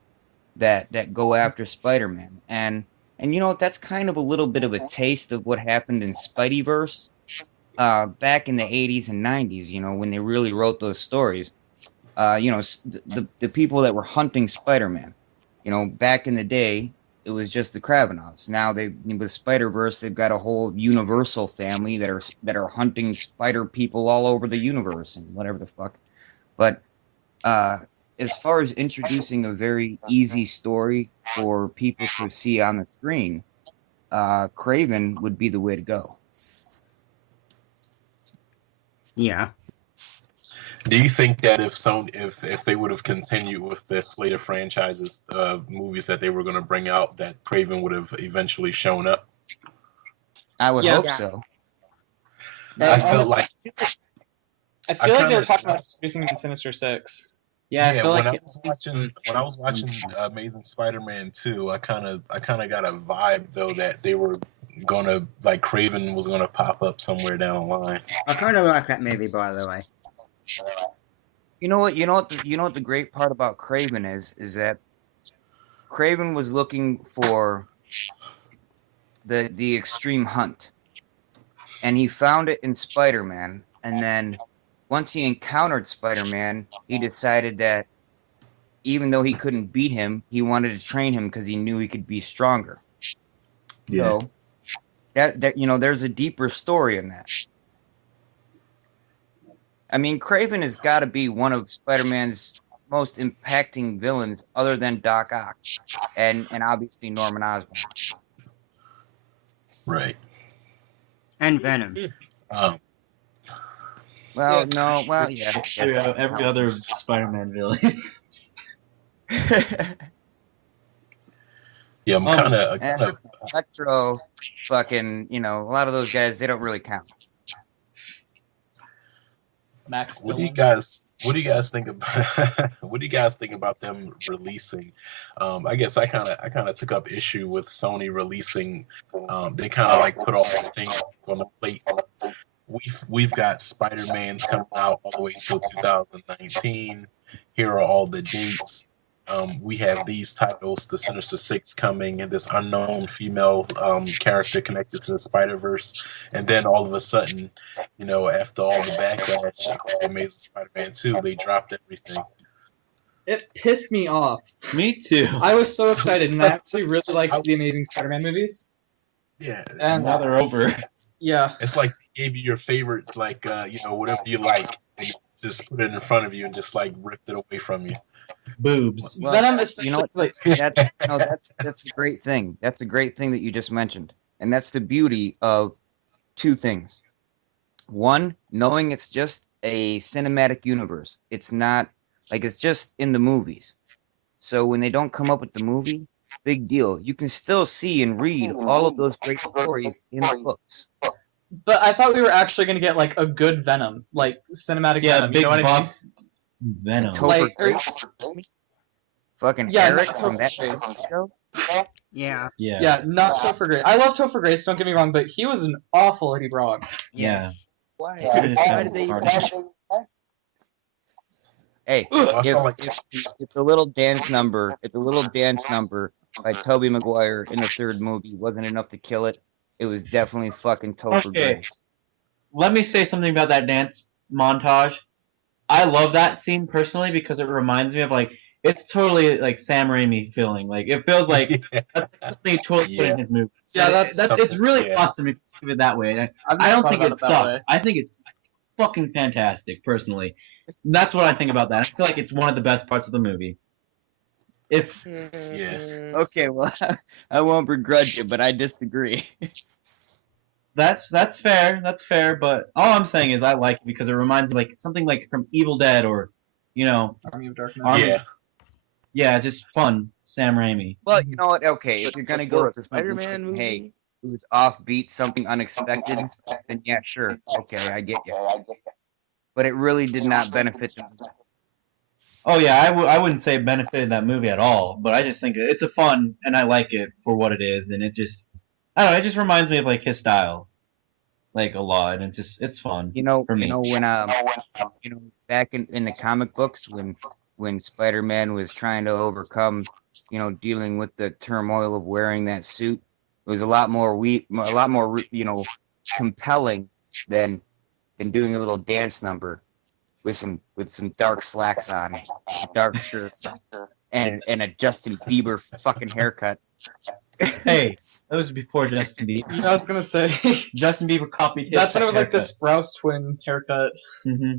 that go after Spider-Man, and you know that's kind of a little bit of a taste of what happened in Spideyverse back in the 80s and 90s. You know, when they really wrote those stories. You know, the people that were hunting Spider-Man. You know, back in the day, it was just the Kravenovs. Now they with Spider-Verse, they've got a whole Universal family that are hunting spider people all over the universe and whatever the fuck. But uh, as far as introducing a very easy story for people to see on the screen, Craven would be the way to go. Yeah. Do you think that if if they would have continued with the slate of franchises, movies that they were going to bring out, that Craven would have eventually shown up? I would Yeah. hope Yeah. so. Uh, I feel honestly, like I I feel like they were kind talking about of introducing him in Sinister Six. Yeah, I feel like when I was watching Amazing Spider-Man 2, I kind of got a vibe though that they were gonna like Craven was gonna pop up somewhere down the line. I kind of like that movie, by the way. You know what? You know what the great part about Craven is that Craven was looking for the extreme hunt, and he found it in Spider-Man. And then once he encountered Spider-Man, he decided that even though he couldn't beat him, he wanted to train him because he knew he could be stronger. Yeah, So that you know, there's a deeper story in that. I mean, Craven has got to be one of Spider-Man's most impacting villains, other than Doc Ock, and obviously Norman Osborn. right. And Venom. Um, Well, Yeah. no, well, yeah. every other Spider-Man villain. yeah, I'm And kind of. Electro, fucking, you know, a lot of those guys, they don't really count. Max What do you Dillon. guys What do you guys think about What do you guys think about them releasing? I guess I kind of took up issue with Sony releasing. They kind of like put all the things on the plate. We've got Spider-Man's coming out all the way until 2019. Here are all the dates. We have these titles, the Sinister Six coming, and this unknown female character connected to the Spider-Verse. And then all of a sudden, you know, after all the backlash of the Amazing Spider-Man 2, they dropped everything. It pissed me off. Me too. I was so excited, and I actually really liked the Amazing Spider-Man movies. Yeah, And Now they're over. yeah, it's like they gave you your favorite, like you know, whatever you like, and just put it in front of you and just like ripped it away from you. Boobs. Well, Venom you know especially what? like That's a great thing. That's a great thing that you just mentioned, and that's the beauty of two things. One, knowing it's just a cinematic universe. It's not like it's just in the movies. So when they don't come up with the movie, big deal. You can still see and read all of those great stories in the books. But I thought we were actually gonna get like a good Venom, like cinematic Yeah, Venom. You big know what I mean? buff Venom. Topher Like, Grace, fucking yeah, Eric not from that Topher Grace. show. Yeah. Yeah. Yeah, not Topher Grace. I love Topher Grace. Don't get me wrong, but he was an awful Eddie Brock. Yes. Why? It is Why kind did of they even? retarded. Hey, Well, I felt like if the little dance number, by Tobey Maguire in the third movie wasn't enough to kill it, it was definitely fucking Topher Okay. Grace. Let me say something about that dance montage. I love that scene personally because it reminds me of like it's totally like Sam Raimi feeling. Like it feels like yeah, that's something he totally put yeah, in his movie. Yeah, And that's it's something, really yeah. awesome if you think of it that way. And I've I never don't thought think about it it that way. sucks. I think it's fucking fantastic personally. That's what I think about that. I feel like it's one of the best parts of the movie. If Yeah. Okay, well, I won't begrudge you, but I disagree. that's fair, but all I'm saying is I like it because it reminds me like something like from Evil Dead or you know, Army of Darkness. Yeah. yeah, it's just fun. Sam Raimi. Well, you know what? Okay, if you're But gonna for go a for something Spider-Man like, hey, movie, it was offbeat, something unexpected, then yeah, sure, okay, I get you. But it really did not benefit the movie. Oh yeah, I wouldn't say it benefited that movie at all, but I just think it's a fun and I like it for what it is, and it just I don't know, it just reminds me of like his style, like a lot, and it's fun for me. When back in the comic books when Spider-Man was trying to overcome, dealing with the turmoil of wearing that suit, it was a lot more compelling than doing a little dance number with some dark slacks on, a dark shirt, and a Justin Bieber fucking haircut. Hey, that was before Justin Bieber. I was gonna say Justin Bieber copied his. that's when it was like the haircut. Sprouse twin haircut. Mm-hmm.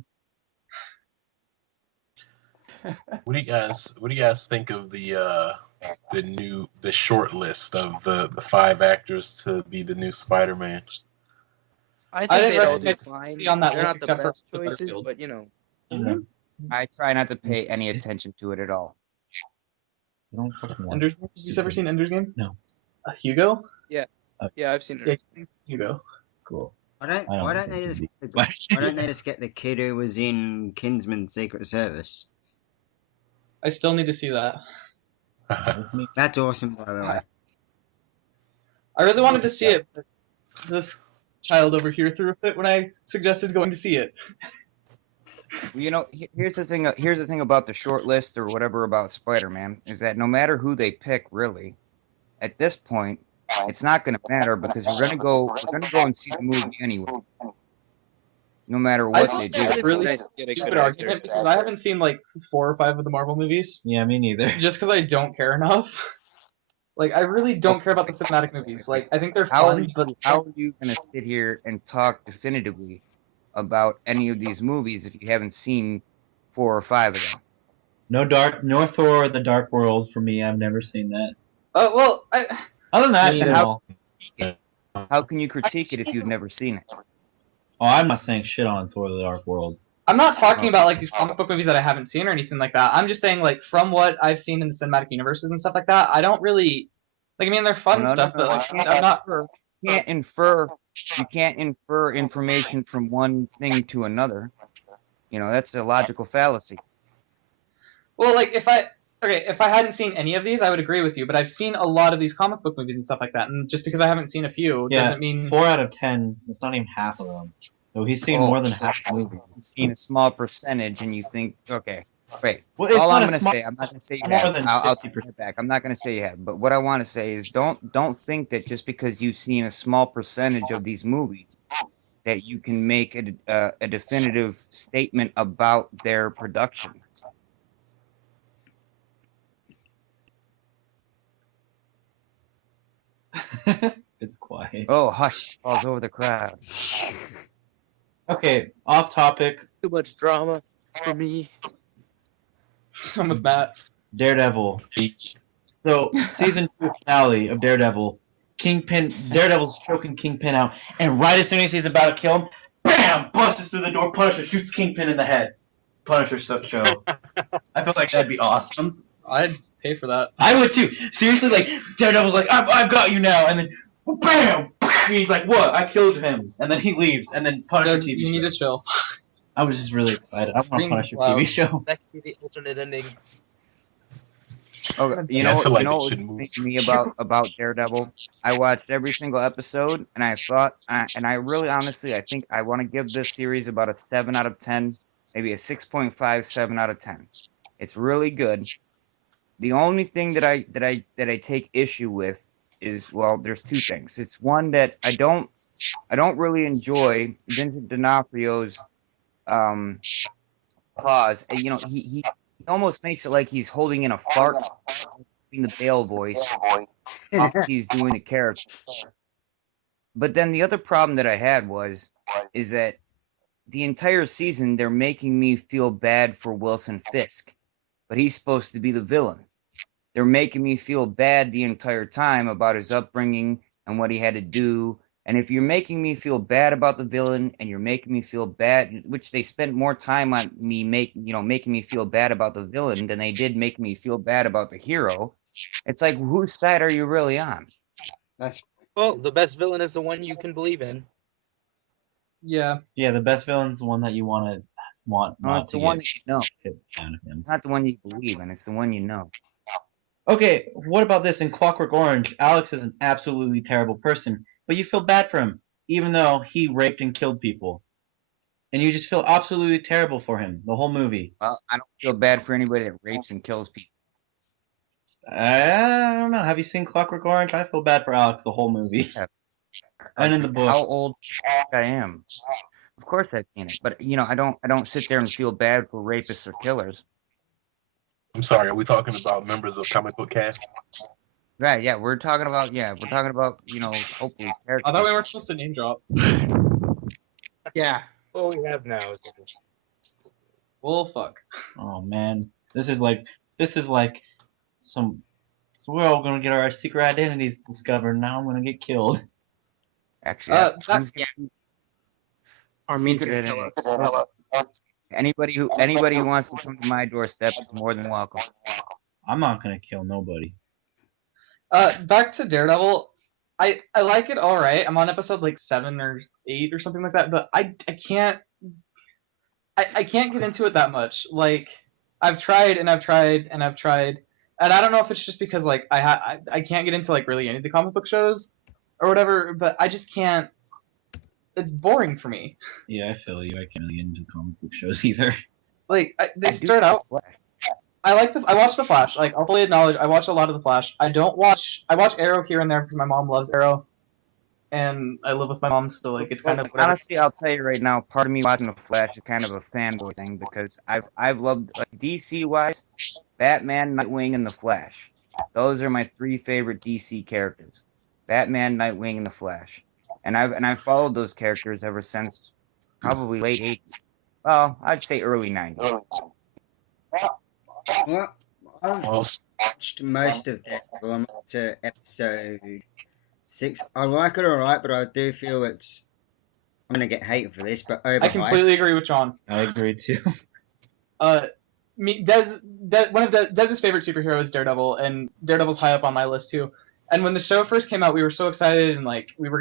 What do you guys think of the short list of the 5 actors to be the new Spider-Man? I I think didn't they'd all do recognize fine. anybody on that They're list not the except for best choices, Butterfield. but you know. I try not to pay any attention to it at all. I don't fucking want. Ender's Game? Have you ever seen Ender's Game? No. Hugo? Yeah, I've seen Yeah, it. Hugo. Cool. Why don't they just get the kid who was in Kinsman's Secret Service? I still need to see that. That's awesome, by the way. I really wanted to see it, but this child over here threw a fit when I suggested going to see it. Here's the thing. Here's the thing about the short list or whatever about Spider-Man is that no matter who they pick, really, at this point, it's not going to matter because we're going to go and see the movie anyway, no matter I what think they that's do. a really Nice to get a stupid good argument actor. because I haven't seen like 4 or 5 of the Marvel movies Yeah, me neither. just because I don't care enough. Like, I really don't care about the cinematic movies. Like, I think they're How fun, but are you going to sit here and talk definitively about any of these movies if you haven't seen 4 or 5 of them? No Thor: The Dark World for me. I've never seen that. well, Other than that, Then shit all. how can you critique it if you've never seen it? Oh, I'm not saying shit on Thor: The Dark World. I'm not talking about like these comic book movies that I haven't seen or anything like that. I'm just saying like from what I've seen in the cinematic universes and stuff like that, I don't really like. I mean, they're fun and stuff, but like I'm not. You can't infer information from one thing to another. That's a logical fallacy. Well, like if I hadn't seen any of these, I would agree with you. But I've seen a lot of these comic book movies and stuff like that, and just because I haven't seen a few doesn't mean 4 out of 10. It's not even half of them. So he's seen more than half the movies. You've seen a small percentage, and you think, okay, wait. Well, it's All not I'm a going to small- say, I'm not going to say you more have. than I'll take 50%. it back. I'm not going to say you have. But what I want to say is, don't think that just because you've seen a small percentage of these movies, that you can make a definitive statement about their production. It's quiet. Oh, hush! Falls over the crowd. Okay, off topic. Too much drama for me. I'm with Matt. Daredevil. So season 2 finale of Daredevil. Daredevil's choking Kingpin out, and right as soon as he's about to kill him, bam! Busts through the door. Punisher shoots Kingpin in the head. Punisher show. I feel like that'd be awesome. I'd pay for that. I would too. Seriously, like Daredevil's like, I've got you now, and then bam! And he's like, what? I killed him, and then he leaves, and then Punisher Does, TV you show. need to chill. I was just really excited. I want a Being Punisher loud. TV show. That could be the alternate ending. Okay, you Yeah, I know feel what? like You know they what was should move. interesting to me about Daredevil? I watched every single episode, and I thought, and I really honestly, I think I want to give this series about a 7 out of 10, maybe a 6.5, 7 out of 10. It's really good. The only thing that I take issue with is, well, there's 2 things. It's one that I don't really enjoy Vincent D'Onofrio's pause. He almost makes it like he's holding in a fart in the Bale voice while he's doing the character. But then the other problem that I had is that the entire season they're making me feel bad for Wilson Fisk, but he's supposed to be the villain. They're making me feel bad the entire time about his upbringing and what he had to do. And if you're making me feel bad about the villain and you're making me feel bad, which they spent more time on me making me feel bad about the villain than they did making me feel bad about the hero, it's like, whose side are you really on? Well, the best villain is the one you can believe in. Yeah. Yeah, the best villain's the one that you want to want No, not it's to the get one that you know. shit down to him. It's not the one you believe in. It's the one you know. Okay, what about this? In Clockwork Orange, Alex is an absolutely terrible person, but you feel bad for him, even though he raped and killed people. And you just feel absolutely terrible for him the whole movie. Well, I don't feel bad for anybody that rapes and kills people. I don't know. Have you seen Clockwork Orange? I feel bad for Alex the whole movie. Yeah. And in the book. How old I am? Of course I've seen it, but I don't sit there and feel bad for rapists or killers. I'm sorry. Are we talking about members of Comic Book Cast? Right? Yeah, we're talking about hopefully characters. I thought we weren't supposed to name drop. Yeah. What we have now is Well, fuck. Oh man, this is like some. So we're all gonna get our secret identities discovered. Now I'm gonna get killed. Actually, who's yeah. Armin's secret gonna kill us. identity? Anybody who wants to come to my doorstep is more than welcome. I'm not gonna kill nobody. Back to Daredevil. I like it all right. I'm on episode like 7 or 8 or something like that, but I can't get into it that much. Like I've tried and I've tried and I've tried, and I don't know if it's just because like I can't get into like really any of the comic book shows or whatever, but I just can't. It's boring for me. Yeah, I feel you. I can't really get into comic book shows either. Like they start out. I watch The Flash. Like I'll fully acknowledge I watch a lot of The Flash. I watch Arrow here and there because my mom loves Arrow, and I live with my mom, so like it's kind of whatever. Honestly, I'll tell you right now, part of me watching The Flash is kind of a fanboy thing because I've loved DC wise, Batman, Nightwing, and The Flash. Those are my 3 favorite DC characters: Batman, Nightwing, and The Flash. And I've followed those characters ever since probably late 80s. Well, I'd say early 90s. Well, I've watched most of that. Well, I'm up to episode 6. I like it alright, but I do feel I'm gonna get hate for this, but overhyped. I completely agree with John. I agree too. One of Dez's favorite superheroes is Daredevil, and Daredevil's high up on my list too. And when the show first came out, we were so excited, and like we were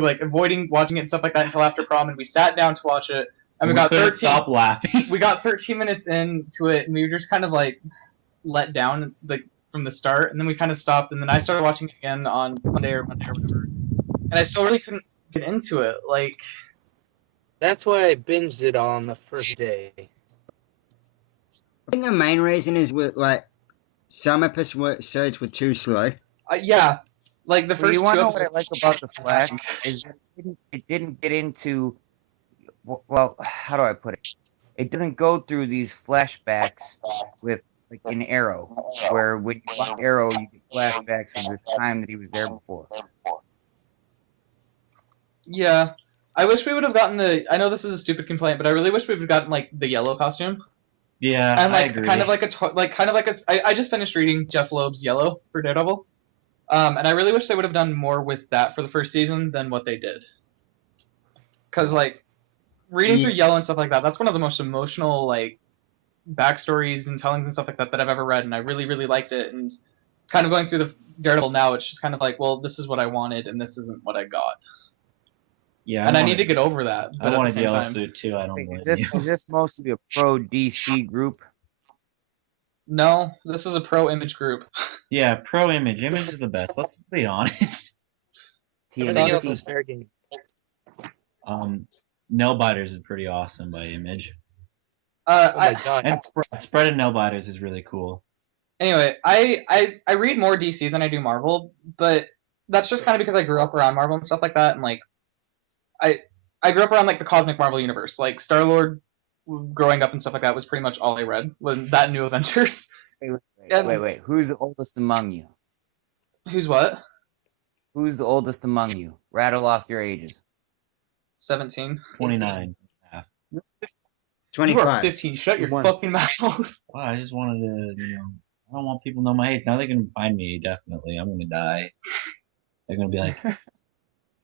like avoiding watching it and stuff like that until after prom, and we sat down to watch it, and we got couldn't 13. stop laughing. We got 13 minutes into it, and we were just kind of like let down like from the start, and then we kind of stopped, and then I started watching it again on Sunday or Monday or whatever, and I still really couldn't get into it. Like That's why I binged it on the first day. I think the main reason is like some episodes were too slow. yeah, like the first You want two to know what I episodes. like about The Flash is that it didn't get into. Well, how do I put it? It didn't go through these flashbacks with like an Arrow, where when you watch Arrow, you get flashbacks of the time that he was there before. Yeah, I wish we would have gotten the. I know this is a stupid complaint, but I really wish we would have gotten like the yellow costume. Yeah, And like I agree. kind of like a. I just finished reading Jeff Loeb's Yellow for Daredevil, and I really wish they would have done more with that for the first season than what they did. Because like reading through Yellow and stuff like that, that's one of the most emotional like backstories and tellings and stuff like that that I've ever read, and I really really liked it. And kind of going through the Daredevil now, it's just kind of like, well, this is what I wanted, and this isn't what I got. Yeah, And I need to get over that. I But at the wanted same Yellow time, Suit too. I don't blame Is you. this mostly a pro DC group? no, this is a pro Image group. Yeah, pro Image. Image is the best. Let's be honest. Everything else TMNT. is fair game. Nail Biters is pretty awesome by Image, Oh my god. and Spread of Nail Biters is really cool. Anyway, I read more DC than I do Marvel, but that's just kind of because I grew up around Marvel and stuff like that, and like I grew up around like the cosmic Marvel universe, like Star-Lord. Growing up and stuff like that was pretty much all I read was that New Avengers. Wait. Who's the oldest among you? Who's what? Who's the oldest among you? Rattle off your ages. 17. 29. You are 25. 15. Shut your 21. fucking mouth. Wow, I just wanted to, I don't want people to know my age. Now they can find me, definitely. I'm gonna die. They're gonna be like,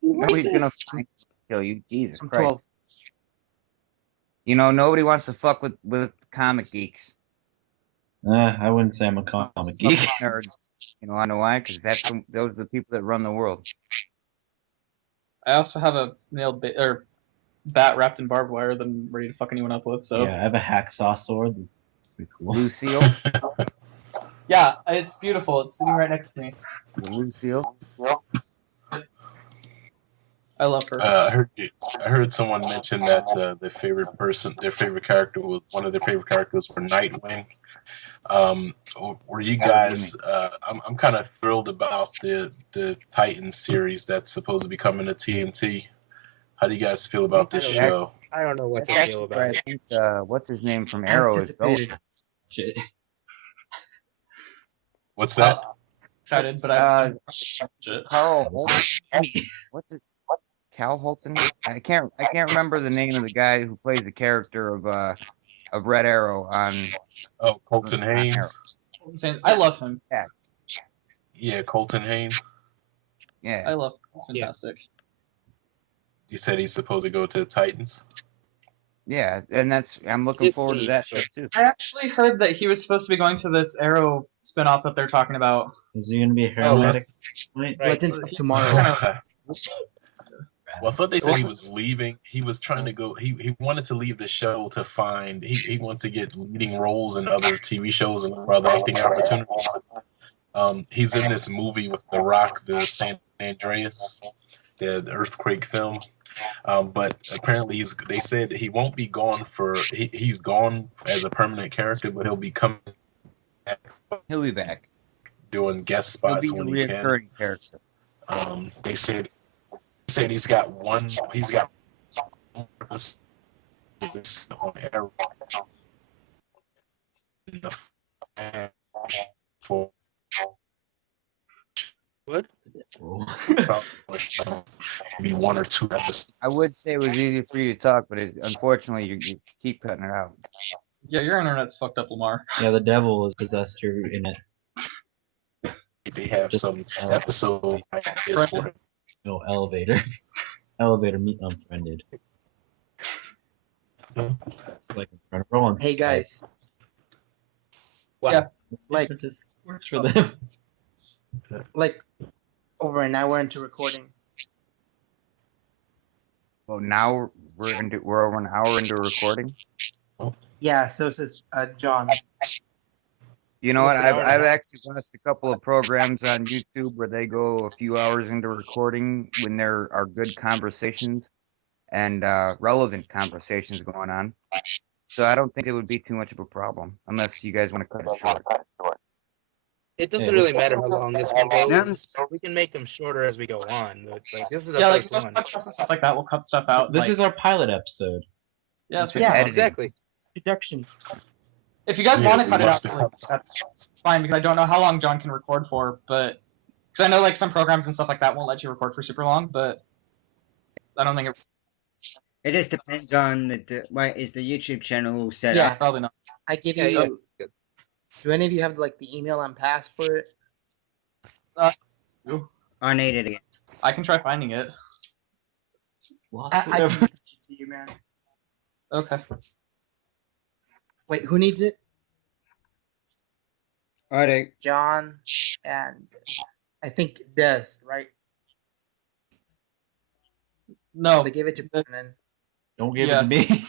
Nobody's gonna kill you. Jesus I'm Christ. 12. Nobody wants to fuck with comic geeks. I wouldn't say I'm a comic geek. Nerds. I know why? Because those are the people that run the world. I also have a bat wrapped in barbed wire that I'm ready to fuck anyone up with. So Yeah, I have a hacksaw sword. That's pretty cool. Lucille. yeah, it's beautiful. It's sitting right next to me. Lucille. I love her. I heard someone mention that their favorite character was one of their favorite characters were Nightwing. Were you guys? I'm kind of thrilled about the Titans series that's supposed to be coming to TNT. How do you guys feel about this show? I don't know what That's to feel actually where about I it. think what's his name from Arrow is going. Anticipated. Shit. What's that? Excited, but I. Carl Holton. What's it? Cal Holton? I can't remember the name of the guy who plays the character of Red Arrow on. Oh, Colton on Haynes. I love him. Yeah, Colton Haynes. Yeah. I love him. He's fantastic. He said he's supposed to go to the Titans. Yeah, and I'm looking forward to that show too. I actually heard that he was supposed to be going to this Arrow spinoff that they're talking about. Is he gonna be a paramedic? Right. Legends of Tomorrow. Well, I thought they said he was leaving. He was trying to go. He wanted to leave the show to find. He wanted to get leading roles in other TV shows and other acting opportunities. He's in this movie with The Rock, the San Andreas, the earthquake film. But apparently they said he won't be gone he's gone as a permanent character, but he'll be coming back. He'll be back. Doing guest He'll spots be a when he can. recurring character. They said he's got one purpose on Arrow for What? maybe one or two episodes. I would say it was easy for you to talk, but unfortunately you keep cutting it out. Yeah, your internet's fucked up, Lamar. Yeah, the devil is possessed you in it. They have some episode ideas for it. No elevator. Elevator meet unfriended. Like in front of Rollins. Hey guys, What? Yeah. like It just works for them. like over an hour into recording. Well, now we're over an hour into recording. Yeah, so it says John. You know what? Almost an hour and a I've half. actually watched a couple of programs on YouTube where they go a few hours into recording when there are good conversations and relevant conversations going on. So I don't think it would be too much of a problem, unless you guys want to cut it short. It doesn't really matter how long this one goes. We can make them shorter as we go on. But like this is the Yeah, like first most one. podcasts and stuff like that, we'll cut stuff out. This like, is our pilot episode. yeah, This so is editing. Exactly. Deduction. if you guys Yeah, want to we cut it out, must- like, that's fine because I don't know how long John can record for, but because I know like some programs and stuff like that won't let you record for super long, but I don't think it. It just depends on wait, is the YouTube channel set Yeah, up? probably not. I give Yeah, you. yeah. Do any of you have like the email and pass for it? I need it again. I can try finding it. Lost I can forever. give it to you, man. Okay. Wait, who needs it? I do. John and I think Des, right? No, They gave it to Brennan. Don't give Yeah. it to me.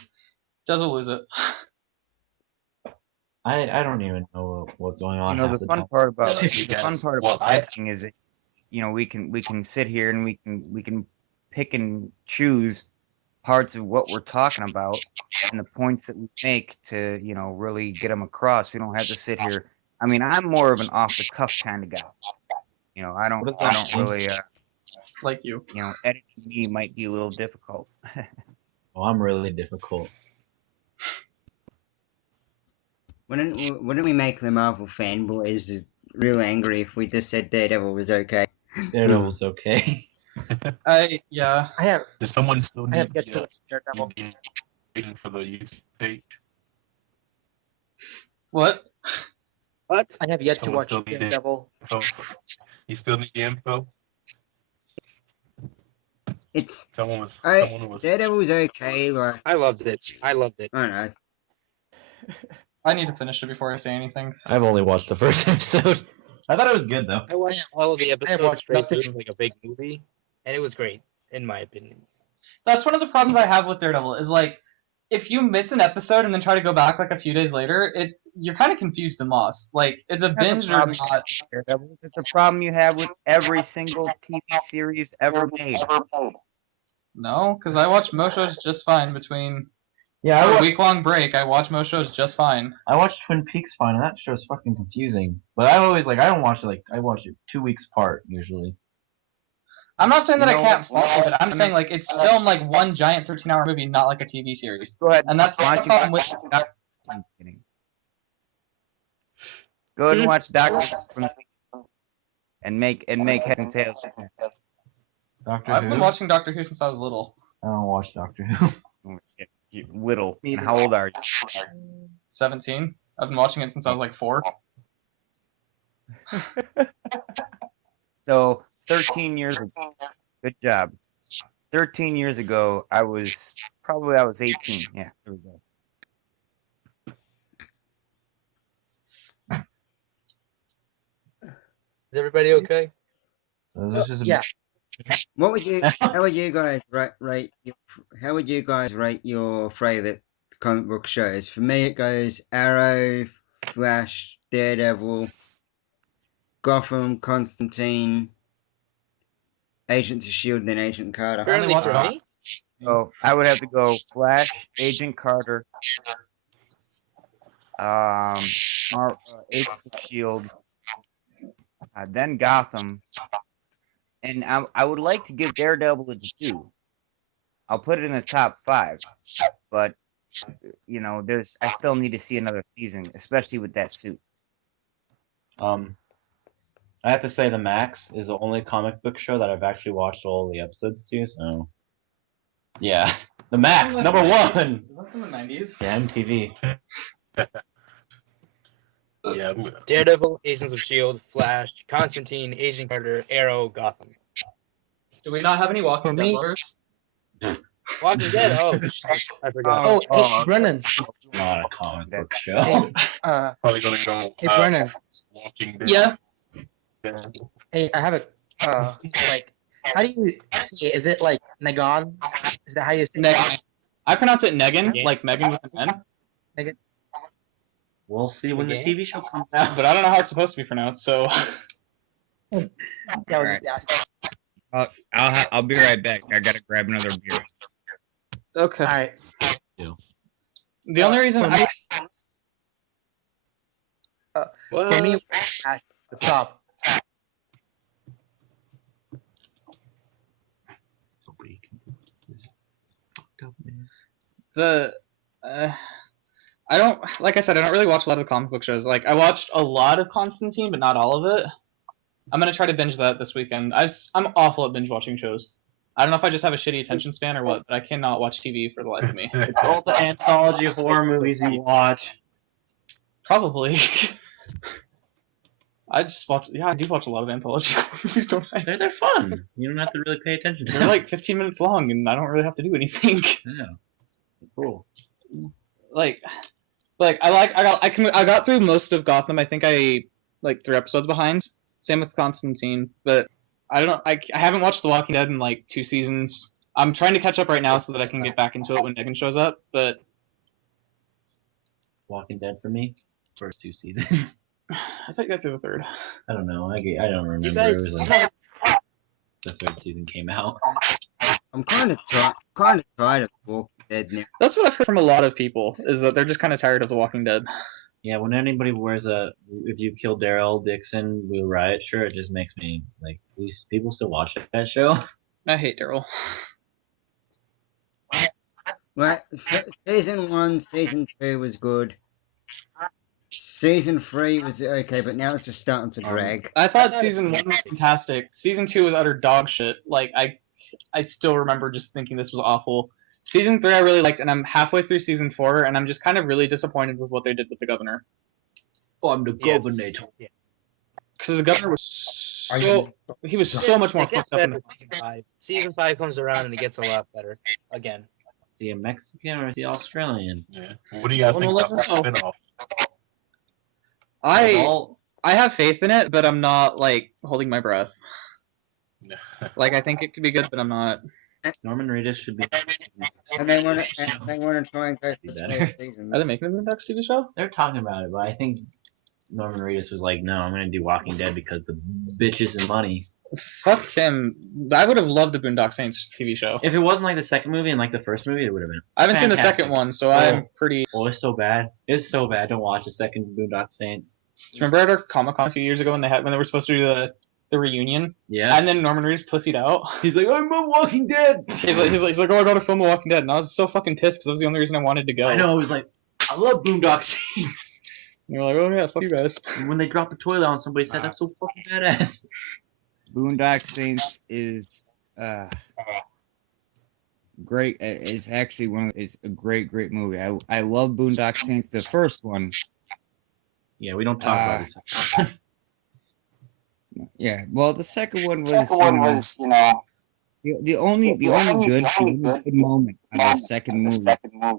Des will lose it. I don't even know what's going on. You know, half the the fun time. part about You the fun guys- part well, about editing is that we can sit here and we can pick and choose parts of what we're talking about and the points that we make to really get them across. We don't have to sit here. I mean, I'm more of an off the cuff kind of guy. I don't What does that mean? really Like you. editing me might be a little difficult. Oh, I'm really difficult. Wouldn't we make the Marvel fanboys real angry if we just said Daredevil was okay? Daredevil's okay. Yeah. I have Does someone still I need have yet to watch Daredevil. waiting for the YouTube page? What? What? I have yet to Someone watch still need it. Daredevil. You still need the info? It's Someone I was Daredevil's okay. Like I loved it. I loved it. I don't know. I need to finish it before I say anything. I've only watched the first episode. I thought it was good though. I watched all of the episodes watched straight nothing. through like a big movie, and it was great, in my opinion. That's one of the problems I have with Daredevil is like, if you miss an episode and then try to go back like a few days later, you're kind of confused and lost. Like it's a It's not the binge or problem not. Daredevil. It's the problem you have with every single TV series ever made. No, because I watch most shows just fine between Yeah, a week-long break. I watch most shows just fine. I watched Twin Peaks fine, and that show's fucking confusing. But I always I don't watch it I watch it 2 weeks apart usually. I'm not saying that You I know can't what? follow it. I'm saying like it's filmed like one giant 13-hour movie, not like a TV series. Go ahead. And that's the Why don't you problem with. I'm kidding. Go ahead and watch Doctor and make heads and tails. Doctor I've Who? been watching Doctor Who since I was little. I don't watch Doctor Who. Oh, shit. You're little. Me And either. how old are you? 17. I've been watching it since I was like 4. So 13 years ago. Good job. 13 years ago, I was 18. Yeah, there we go. Is everybody okay? This is Yeah. What would you? How would you guys rate? How would you guys rate your favorite comic book shows? For me, it goes Arrow, Flash, Daredevil, Gotham, Constantine, Agents of Shield, then Agent Carter. Apparently for watch- me. So I would have to go Flash, Agent Carter, Agent of Shield, then Gotham, and I would like to give Daredevil a 2. I'll put it in the top 5, but you know, I still need to see another season, especially with that suit. I have to say The Max is the only comic book show that I've actually watched all the episodes to, so yeah. The Max, number 1! Is that from the 90s? Yeah, MTV. Yeah, Daredevil, Agents of Shield, Flash, Constantine, Agent Carter, Arrow, Gotham. Do we not have any Walking For Dead me- lovers? Walking Dead. Oh, shit, I forgot. Oh, hey, Brennan. Not a comic book show. Hey, probably gonna go. hey, Brennan. Walking Dead. Yeah. Hey, I have a like. How do you say it? Is it like Nagon? Is that how you say it? Negan. I pronounce it Negan, Yeah. like Megan with an N. We'll see when the Okay. TV show comes out. But I don't know how it's supposed to be pronounced, so. Yeah, I was just asking. I'll be right back. I gotta grab another beer. Okay. All right. The only reason For me, What? for me, at the top. the I don't, like I said, I don't really watch a lot of comic book shows. Like I watched a lot of Constantine, but not all of it. I'm gonna try to binge that this weekend. I'm awful at binge watching shows. I don't know if I just have a shitty attention span or what, but I cannot watch TV for the life of me. It's all the anthology horror movies you watch. Probably. I do watch a lot of anthology movies, don't I? They're fun. You don't have to really pay attention to They're them. like 15 minutes long, and I don't really have to do anything. Yeah. Cool. like I got through most of Gotham. I think I like 3 episodes behind. Same with Constantine, but I don't know. I haven't watched The Walking Dead in like 2 seasons. I'm trying to catch up right now so that I can get back into it when Negan shows up. But Walking Dead for me, first 2 seasons. I thought you got through the 3rd. I don't know. I don't remember. You It guys was suck. like the 3rd season came out. I'm kind of tired of Walking Dead now. That's what I've heard from a lot of people, is that they're just kind of tired of The Walking Dead. Yeah, when anybody wears if you kill Daryl Dixon, we'll riot shirt, it just makes me like, these people still watch that show. I hate Daryl. Right, season 1, season 2 was good. Season 3 was okay, but now it's just starting to drag. I thought season 1 was fantastic. Season 2 was utter dog shit. Like I still remember just thinking this was awful. Season 3 I really liked, and I'm halfway through season 4, and I'm just kind of really disappointed with what they did with the governor. I'm the Yeah, governor. yeah. Because the governor was he was so much more It gets fucked up. better with season 5. Season 5 comes around and it gets a lot better again. See a Mexican or see Australian? Yeah. What do you guys Well, think about let's that go. spinoff? I have faith in it, but I'm not like holding my breath. Like I think it could be good, but I'm not. Norman Reedus should be. And they want to try and go for 12 seasons. Are they making a Boondocks TV show? They're talking about it, but I think Norman Reedus was like, "No, I'm going to do Walking Dead because the bitches and money." Fuck him. I would have loved the Boondock Saints TV show. If it wasn't like the second movie and like the first movie, it would have been. I haven't seen the fantastic. second one, so I'm pretty. Oh, it's so bad. It's so bad. Don't watch the second Boondock Saints. Do you remember at our Comic Con a few years ago when they were supposed to do the reunion? Yeah. And then Norman Reedus pussied out. He's like, "I'm a Walking Dead." He's like, oh, I got to film The Walking Dead, and I was so fucking pissed because that was the only reason I wanted to go. I know. I was like, I love Boondock Saints. And you're like, oh yeah, fuck you guys. And when they dropped the toilet on somebody, said that's so fucking badass. Boondock Saints is great. It's actually it's a great movie. I love Boondock Saints, the first one. Yeah, we don't talk about this. Yeah, well, the second one was, the only good moment of the second movie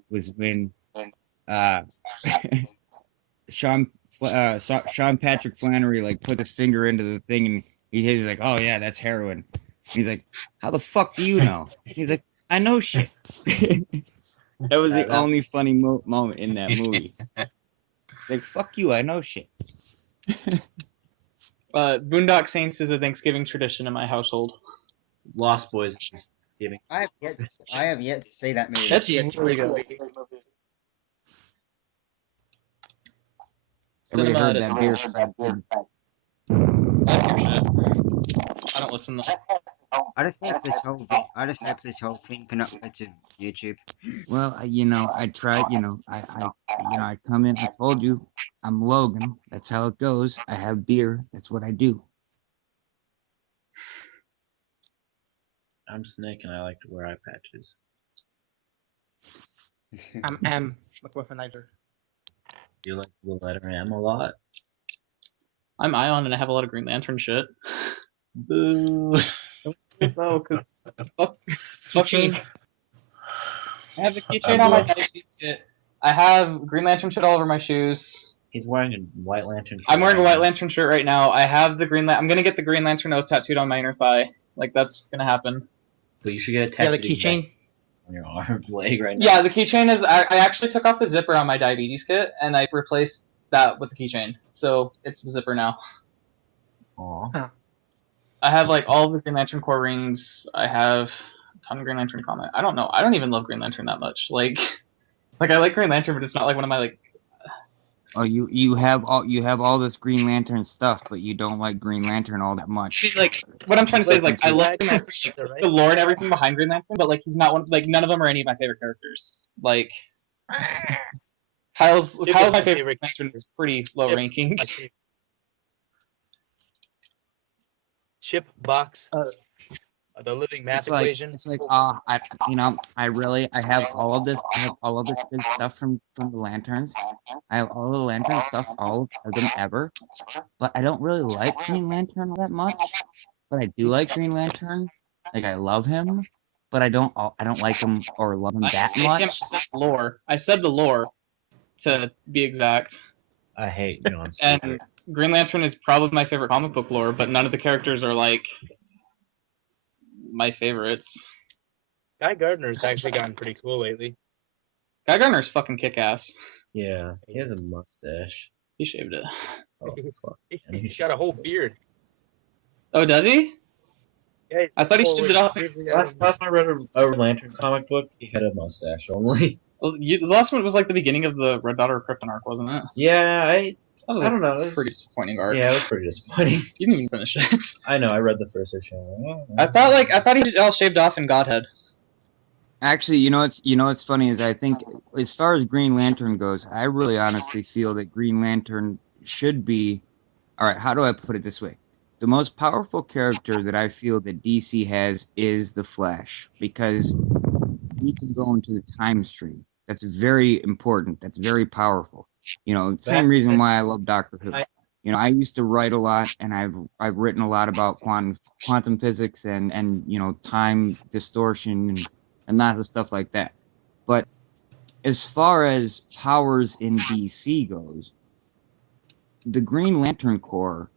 was when Sean Patrick Flannery like put his finger into the thing and he's like, oh yeah, that's heroin. He's like, how the fuck do you know? He's like, I know shit. That was the only funny moment in that movie. Like, fuck you, I know shit. Boondock Saints is a Thanksgiving tradition in my household. Lost Boys Thanksgiving. I have yet to see that movie. That's yet to really be good. Everybody Cinema heard is- that beer. I don't give a shit. I don't listen to I just hope this whole thing can upload to YouTube. Well, I tried, I come in, I told you, I'm Logan. That's how it goes. I have beer. That's what I do. I'm Snake and I like to wear eye patches. I'm M, my boyfriend Niger. You like the letter M a lot? I'm Ion and I have a lot of Green Lantern shit. Boo. No, because Keychain. I have the keychain on my dice shit. I have Green Lantern shit all over my shoes. He's wearing a White Lantern shirt. I'm wearing a White Lantern shirt right now. I have the I'm gonna get the Green Lantern oath tattooed on my inner thigh. Like, that's gonna happen. But you should get a Yeah, the tattoo keychain. on your arm, leg right now. Yeah, the keychain is. I actually took off the zipper on my diabetes kit and I replaced that with the keychain. So it's the zipper now. Aw. I have like all of the Green Lantern core rings. I have a ton of Green Lantern comic. I don't know. I don't even love Green Lantern that much. Like I like Green Lantern, but it's not like one of my like. Oh, you have all this Green Lantern stuff, but you don't like Green Lantern all that much. Like what I'm trying to say is like I love Green Lantern, like, the lore and everything behind Green Lantern, but like he's not one. Like none of them are any of my favorite characters. Like Kyle's my favorite Green Lantern is pretty low ranking. Chip box. The living math equation. It's like, I have all of this. I have all of this good stuff from the Lanterns. I have all the Lantern stuff, all of them ever. But I don't really like Green Lantern all that much. But I do like Green Lantern. Like, I love him, but I don't like him or love him that much. I said the lore, to be exact. I hate John And Stewart. Green Lantern is probably my favorite comic book lore, but none of the characters are like my favorites. Guy Gardner's actually gotten pretty cool lately. Guy Gardner's fucking kick-ass. Yeah, he has a mustache. He shaved it. Oh, fuck. He's got a whole beard. Oh, does he? Yeah, I thought he shaved it off. Last time I read a Lantern comic book, he had a mustache only. The last one was like the beginning of the Red Daughter of Krypton arc, wasn't it? Yeah, That was I don't know. It was pretty disappointing arc. Yeah, it was pretty disappointing. You didn't even finish it. I know. I read the first issue. I thought he all shaved off in Godhead. Actually, what's funny is I think as far as Green Lantern goes, I really honestly feel that Green Lantern should be. All right, how do I put it this way? The most powerful character that I feel that DC has is the Flash, because he can go into the time stream. That's very important. That's very powerful. Same reason why I love Doctor Who. I used to write a lot, and I've written a lot about quantum physics and time distortion and lots of stuff like that. But as far as powers in DC goes, the Green Lantern Corps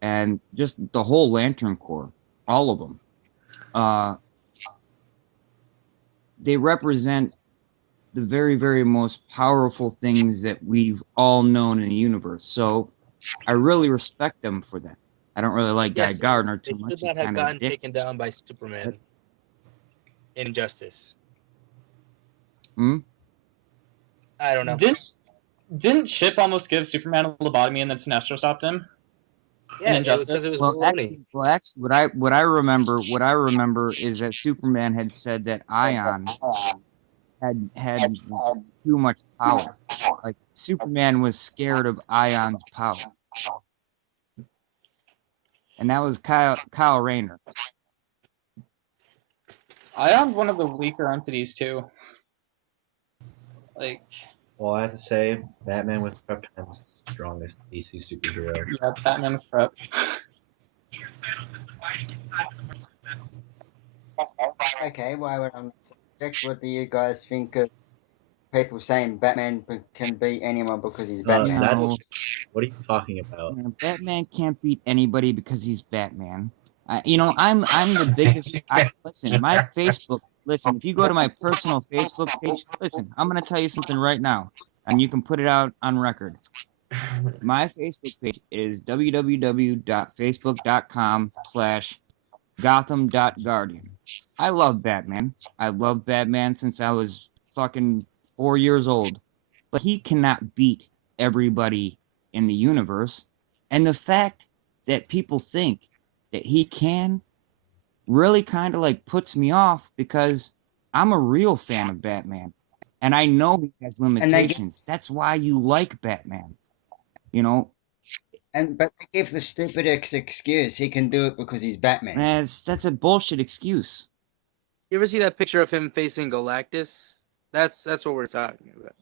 and just the whole Lantern Corps, all of them, they represent the very, very most powerful things that we've all known in the universe. So I really respect them for that. I don't really like Guy Yes, Gardner they too much. should He's not have kind of a gotten dick. taken down by Superman in Injustice. Hmm? I don't know. Didn't Chip almost give Superman a lobotomy and then Sinestro stopped him? Yeah, Injustice? because it was Well, baloney. actually, what I remember is that Superman had said that Ion had too much power. Like Superman was scared of Ion's power, and that was Kyle Rayner. Ion's one of the weaker entities too. Like, Well, I have to say, Batman with prep time is the strongest DC superhero. yeah, Batman with prep. Okay, while we're on the subject, what do you guys think of people saying Batman can beat anyone because he's Batman? No. That's what are you talking about? Yeah, Batman can't beat anybody because he's Batman. I'm the biggest. Listen, my Facebook. Listen, if you go to my personal Facebook page, listen, I'm gonna tell you something right now, and you can put it out on record. My Facebook page is www.facebook.com/Gotham.Guardian. I love Batman. I love Batman since I was fucking 4 years old, but he cannot beat everybody in the universe. And the fact that people think that he can really kind of like puts me off because I'm a real fan of Batman. And I know he has limitations. That's why you like Batman. You know, But they give the stupidest excuse he can do it because he's Batman. that's a bullshit excuse. You ever see that picture of him facing Galactus? That's what we're talking about.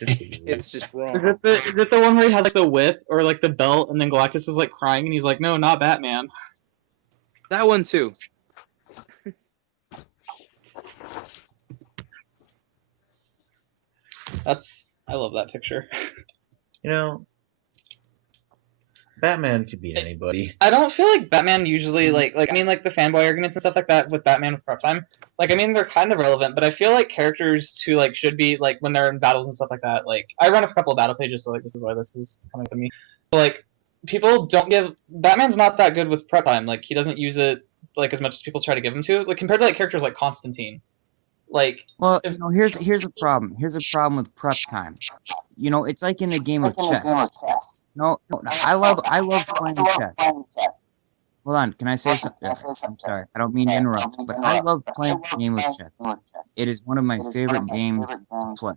It's just wrong. Is it the one where he has like the whip or like the belt, and then Galactus is like crying, and he's like, "No, not Batman." That one too. I love that picture. You know, Batman could beat anybody. I don't feel like Batman usually like I mean like the fanboy arguments and stuff like that with Batman with prep time. Like I mean they're kind of relevant, but I feel like characters who like should be like when they're in battles and stuff like that. Like I run a couple of battle pages, so like this is why this is coming to me. But like people don't give Batman's not that good with prep time. Like he doesn't use it like as much as people try to give him to. Like compared to like characters like Constantine. Like Well, here's a problem. Here's a problem with prep time. It's like in the game of chess. No, I love playing chess. Hold on, can I say something? I'm sorry, I don't mean to interrupt, but I love playing the game of chess. It is one of my favorite games to play.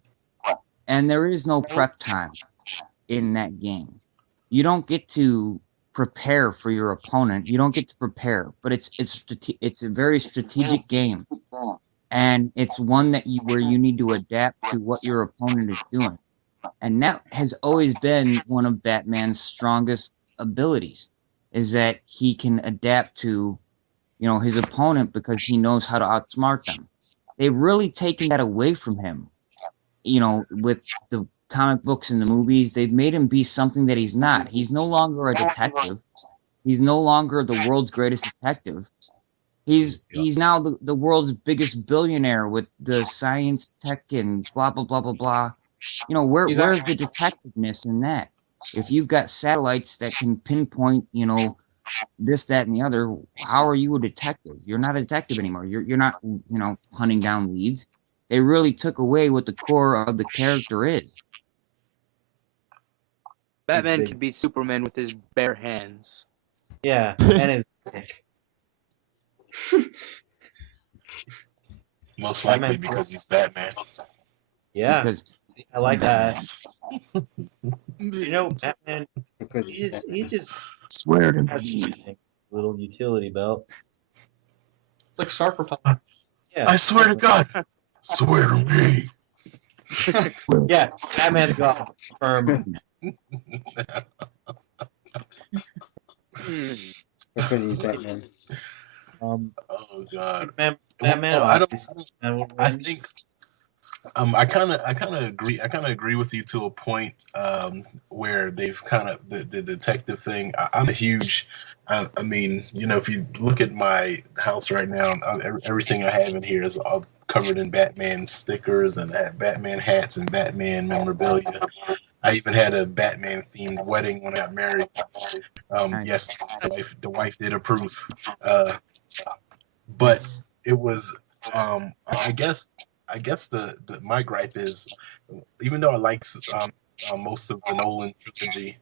And there is no prep time in that game. You don't get to prepare for your opponent. You don't get to prepare, but it's a very strategic game. And it's one where you need to adapt to what your opponent is doing. And that has always been one of Batman's strongest abilities, is that he can adapt to, his opponent because he knows how to outsmart them. They've really taken that away from him, with the comic books and the movies. They've made him be something that he's not. He's no longer a detective. He's no longer the world's greatest detective. He's now the world's biggest billionaire with the science, tech, and blah blah blah blah blah. Where's the detectiveness in that? If you've got satellites that can pinpoint, this, that, and the other, how are you a detective? You're not a detective anymore. You're not, hunting down leads. They really took away what the core of the character is. Batman could beat Superman with his bare hands. Yeah, and his dick. Most likely because he's Batman. Yeah, Because I like that. You Batman, he just swear to has me. little utility belt. it's like shark repellent. Yeah, I swear to God. Swear to me. yeah, Batman's got firm. Because he's Batman. Oh God. Batman I don't. obviously I think I kind of agree. I kind of agree with you to a point where they've kind of the detective thing. I'm a huge. I mean, if you look at my house right now, everything I have in here is all covered in Batman stickers, and I have Batman hats and Batman memorabilia. I even had a Batman themed wedding when I got married. Nice. Yes, the wife did approve. Uh, but Nice. it was I guess the my gripe is, even though I liked most of the Nolan trilogy,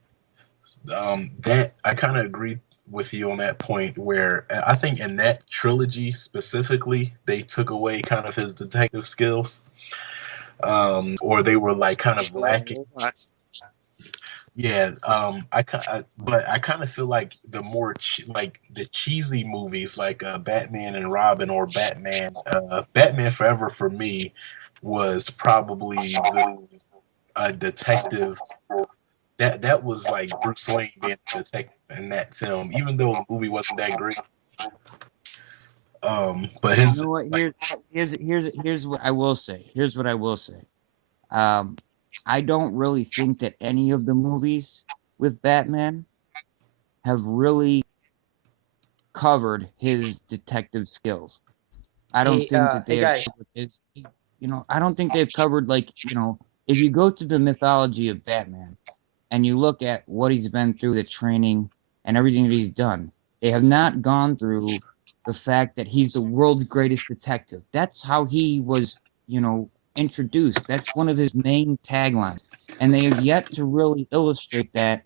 that I kind of agree with you on that point, where I think in that trilogy specifically they took away kind of his detective skills, or they were like kind of lacking. Yeah, but I kind of feel like the more like the cheesy movies, like Batman and Robin or Batman Forever for me was probably the detective that was like Bruce Wayne being a detective in that film, even though the movie wasn't that great. But You his know what? like Here's what I will say. Here's what I will say. Um, I don't really think that any of the movies with Batman have really covered his detective skills. I don't think that Hey they have guys. covered his. I don't think they've covered, like, if you go through the mythology of Batman and you look at what he's been through, the training and everything that he's done, they have not gone through the fact that he's the world's greatest detective. That's how he was, introduced. That's one of his main taglines. And they have yet to really illustrate that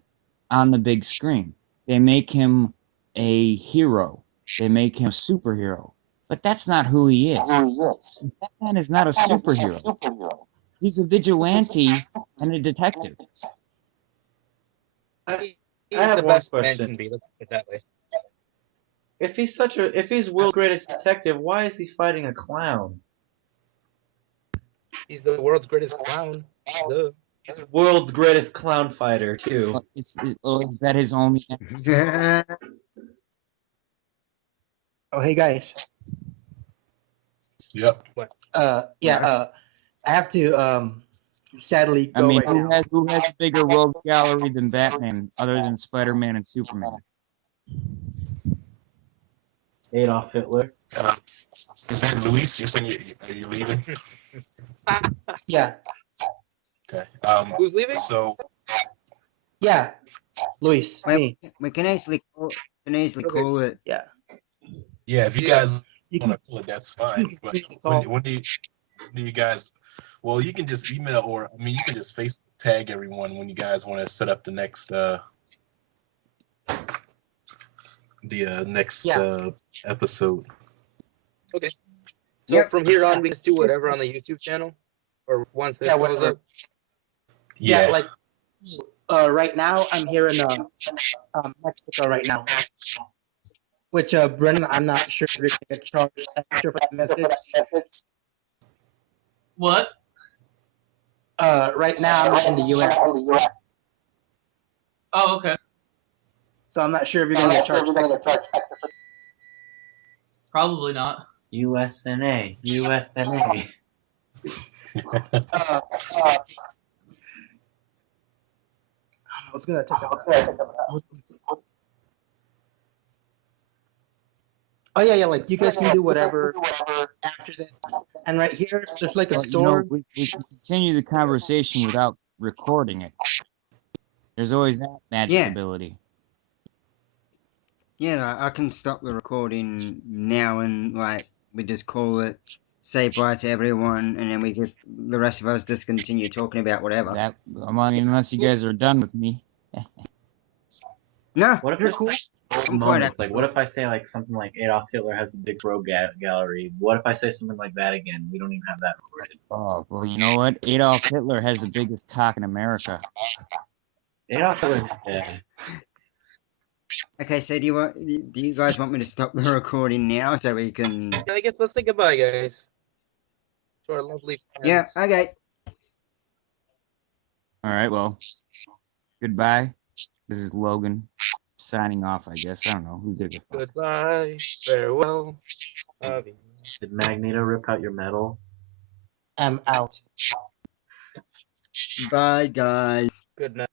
on the big screen. They make him a hero, they make him a superhero. But that's not who he is. Batman is not a superhero. He's a vigilante and a detective. I, I He's have the one best man question. can be. Let's put it that way. If he's world's greatest detective, why is he fighting a clown? He's the world's greatest clown. Duh. He's world's greatest clown fighter too. Is that his only? Oh, hey guys. yep. Yeah. I have to sadly I go mean, right now. who has a bigger rogue gallery than Batman, other than Spider-Man and Superman? Adolf Hitler. Is that Luis? You're saying are you leaving? Yeah. Okay. Who's leaving? So Yeah. Luis, Wait, me. we can easily Okay. call it. Yeah. yeah, if you Yeah. guys You want can to pull it, that's you can fine. But continue the when call. do you guys? Well, you can just email, or I mean, you can just Facebook tag everyone when you guys want to set up the next Yeah. episode. Okay. So Yep. from here Yeah. on, we just do whatever on the YouTube channel, or once this Yeah. goes Whatever. up. Yeah. Yeah. Like right now, I'm here in Mexico right now. Which Brennan, I'm not sure if you're gonna get charged extra for the message. What? Right now I'm not in the U.S., Oh, okay. so I'm not sure if you're gonna get charged extra. Probably not. USNA. USNA. I was gonna take up. Oh yeah. Like you guys can do whatever after that. And right here, there's like a Well, store. we can continue the conversation without recording it. There's always that magic Yeah. ability. Yeah, I can stop the recording now and we just call it, say bye to everyone, and then the rest of us just continue talking about whatever. I mean, unless you guys are done with me. No, What if you're there's cool. like I'm quite moments? happy. Like, what if I say like something like Adolf Hitler has the big rogue gallery? What if I say something like that again? We don't even have that recorded. Oh, well, you know what? Adolf Hitler has the biggest cock in America. Adolf Hitler's dead. Okay, so do you guys want me to stop the recording now so we can? Yeah, I guess let's say goodbye, guys. To our lovely Yeah. fans. Okay. All right, well, goodbye. This is Logan signing off, I guess. I don't know. Who gives a fuck? Goodbye. Farewell. Did Magneto rip out your medal? M out. Bye, guys. Good night.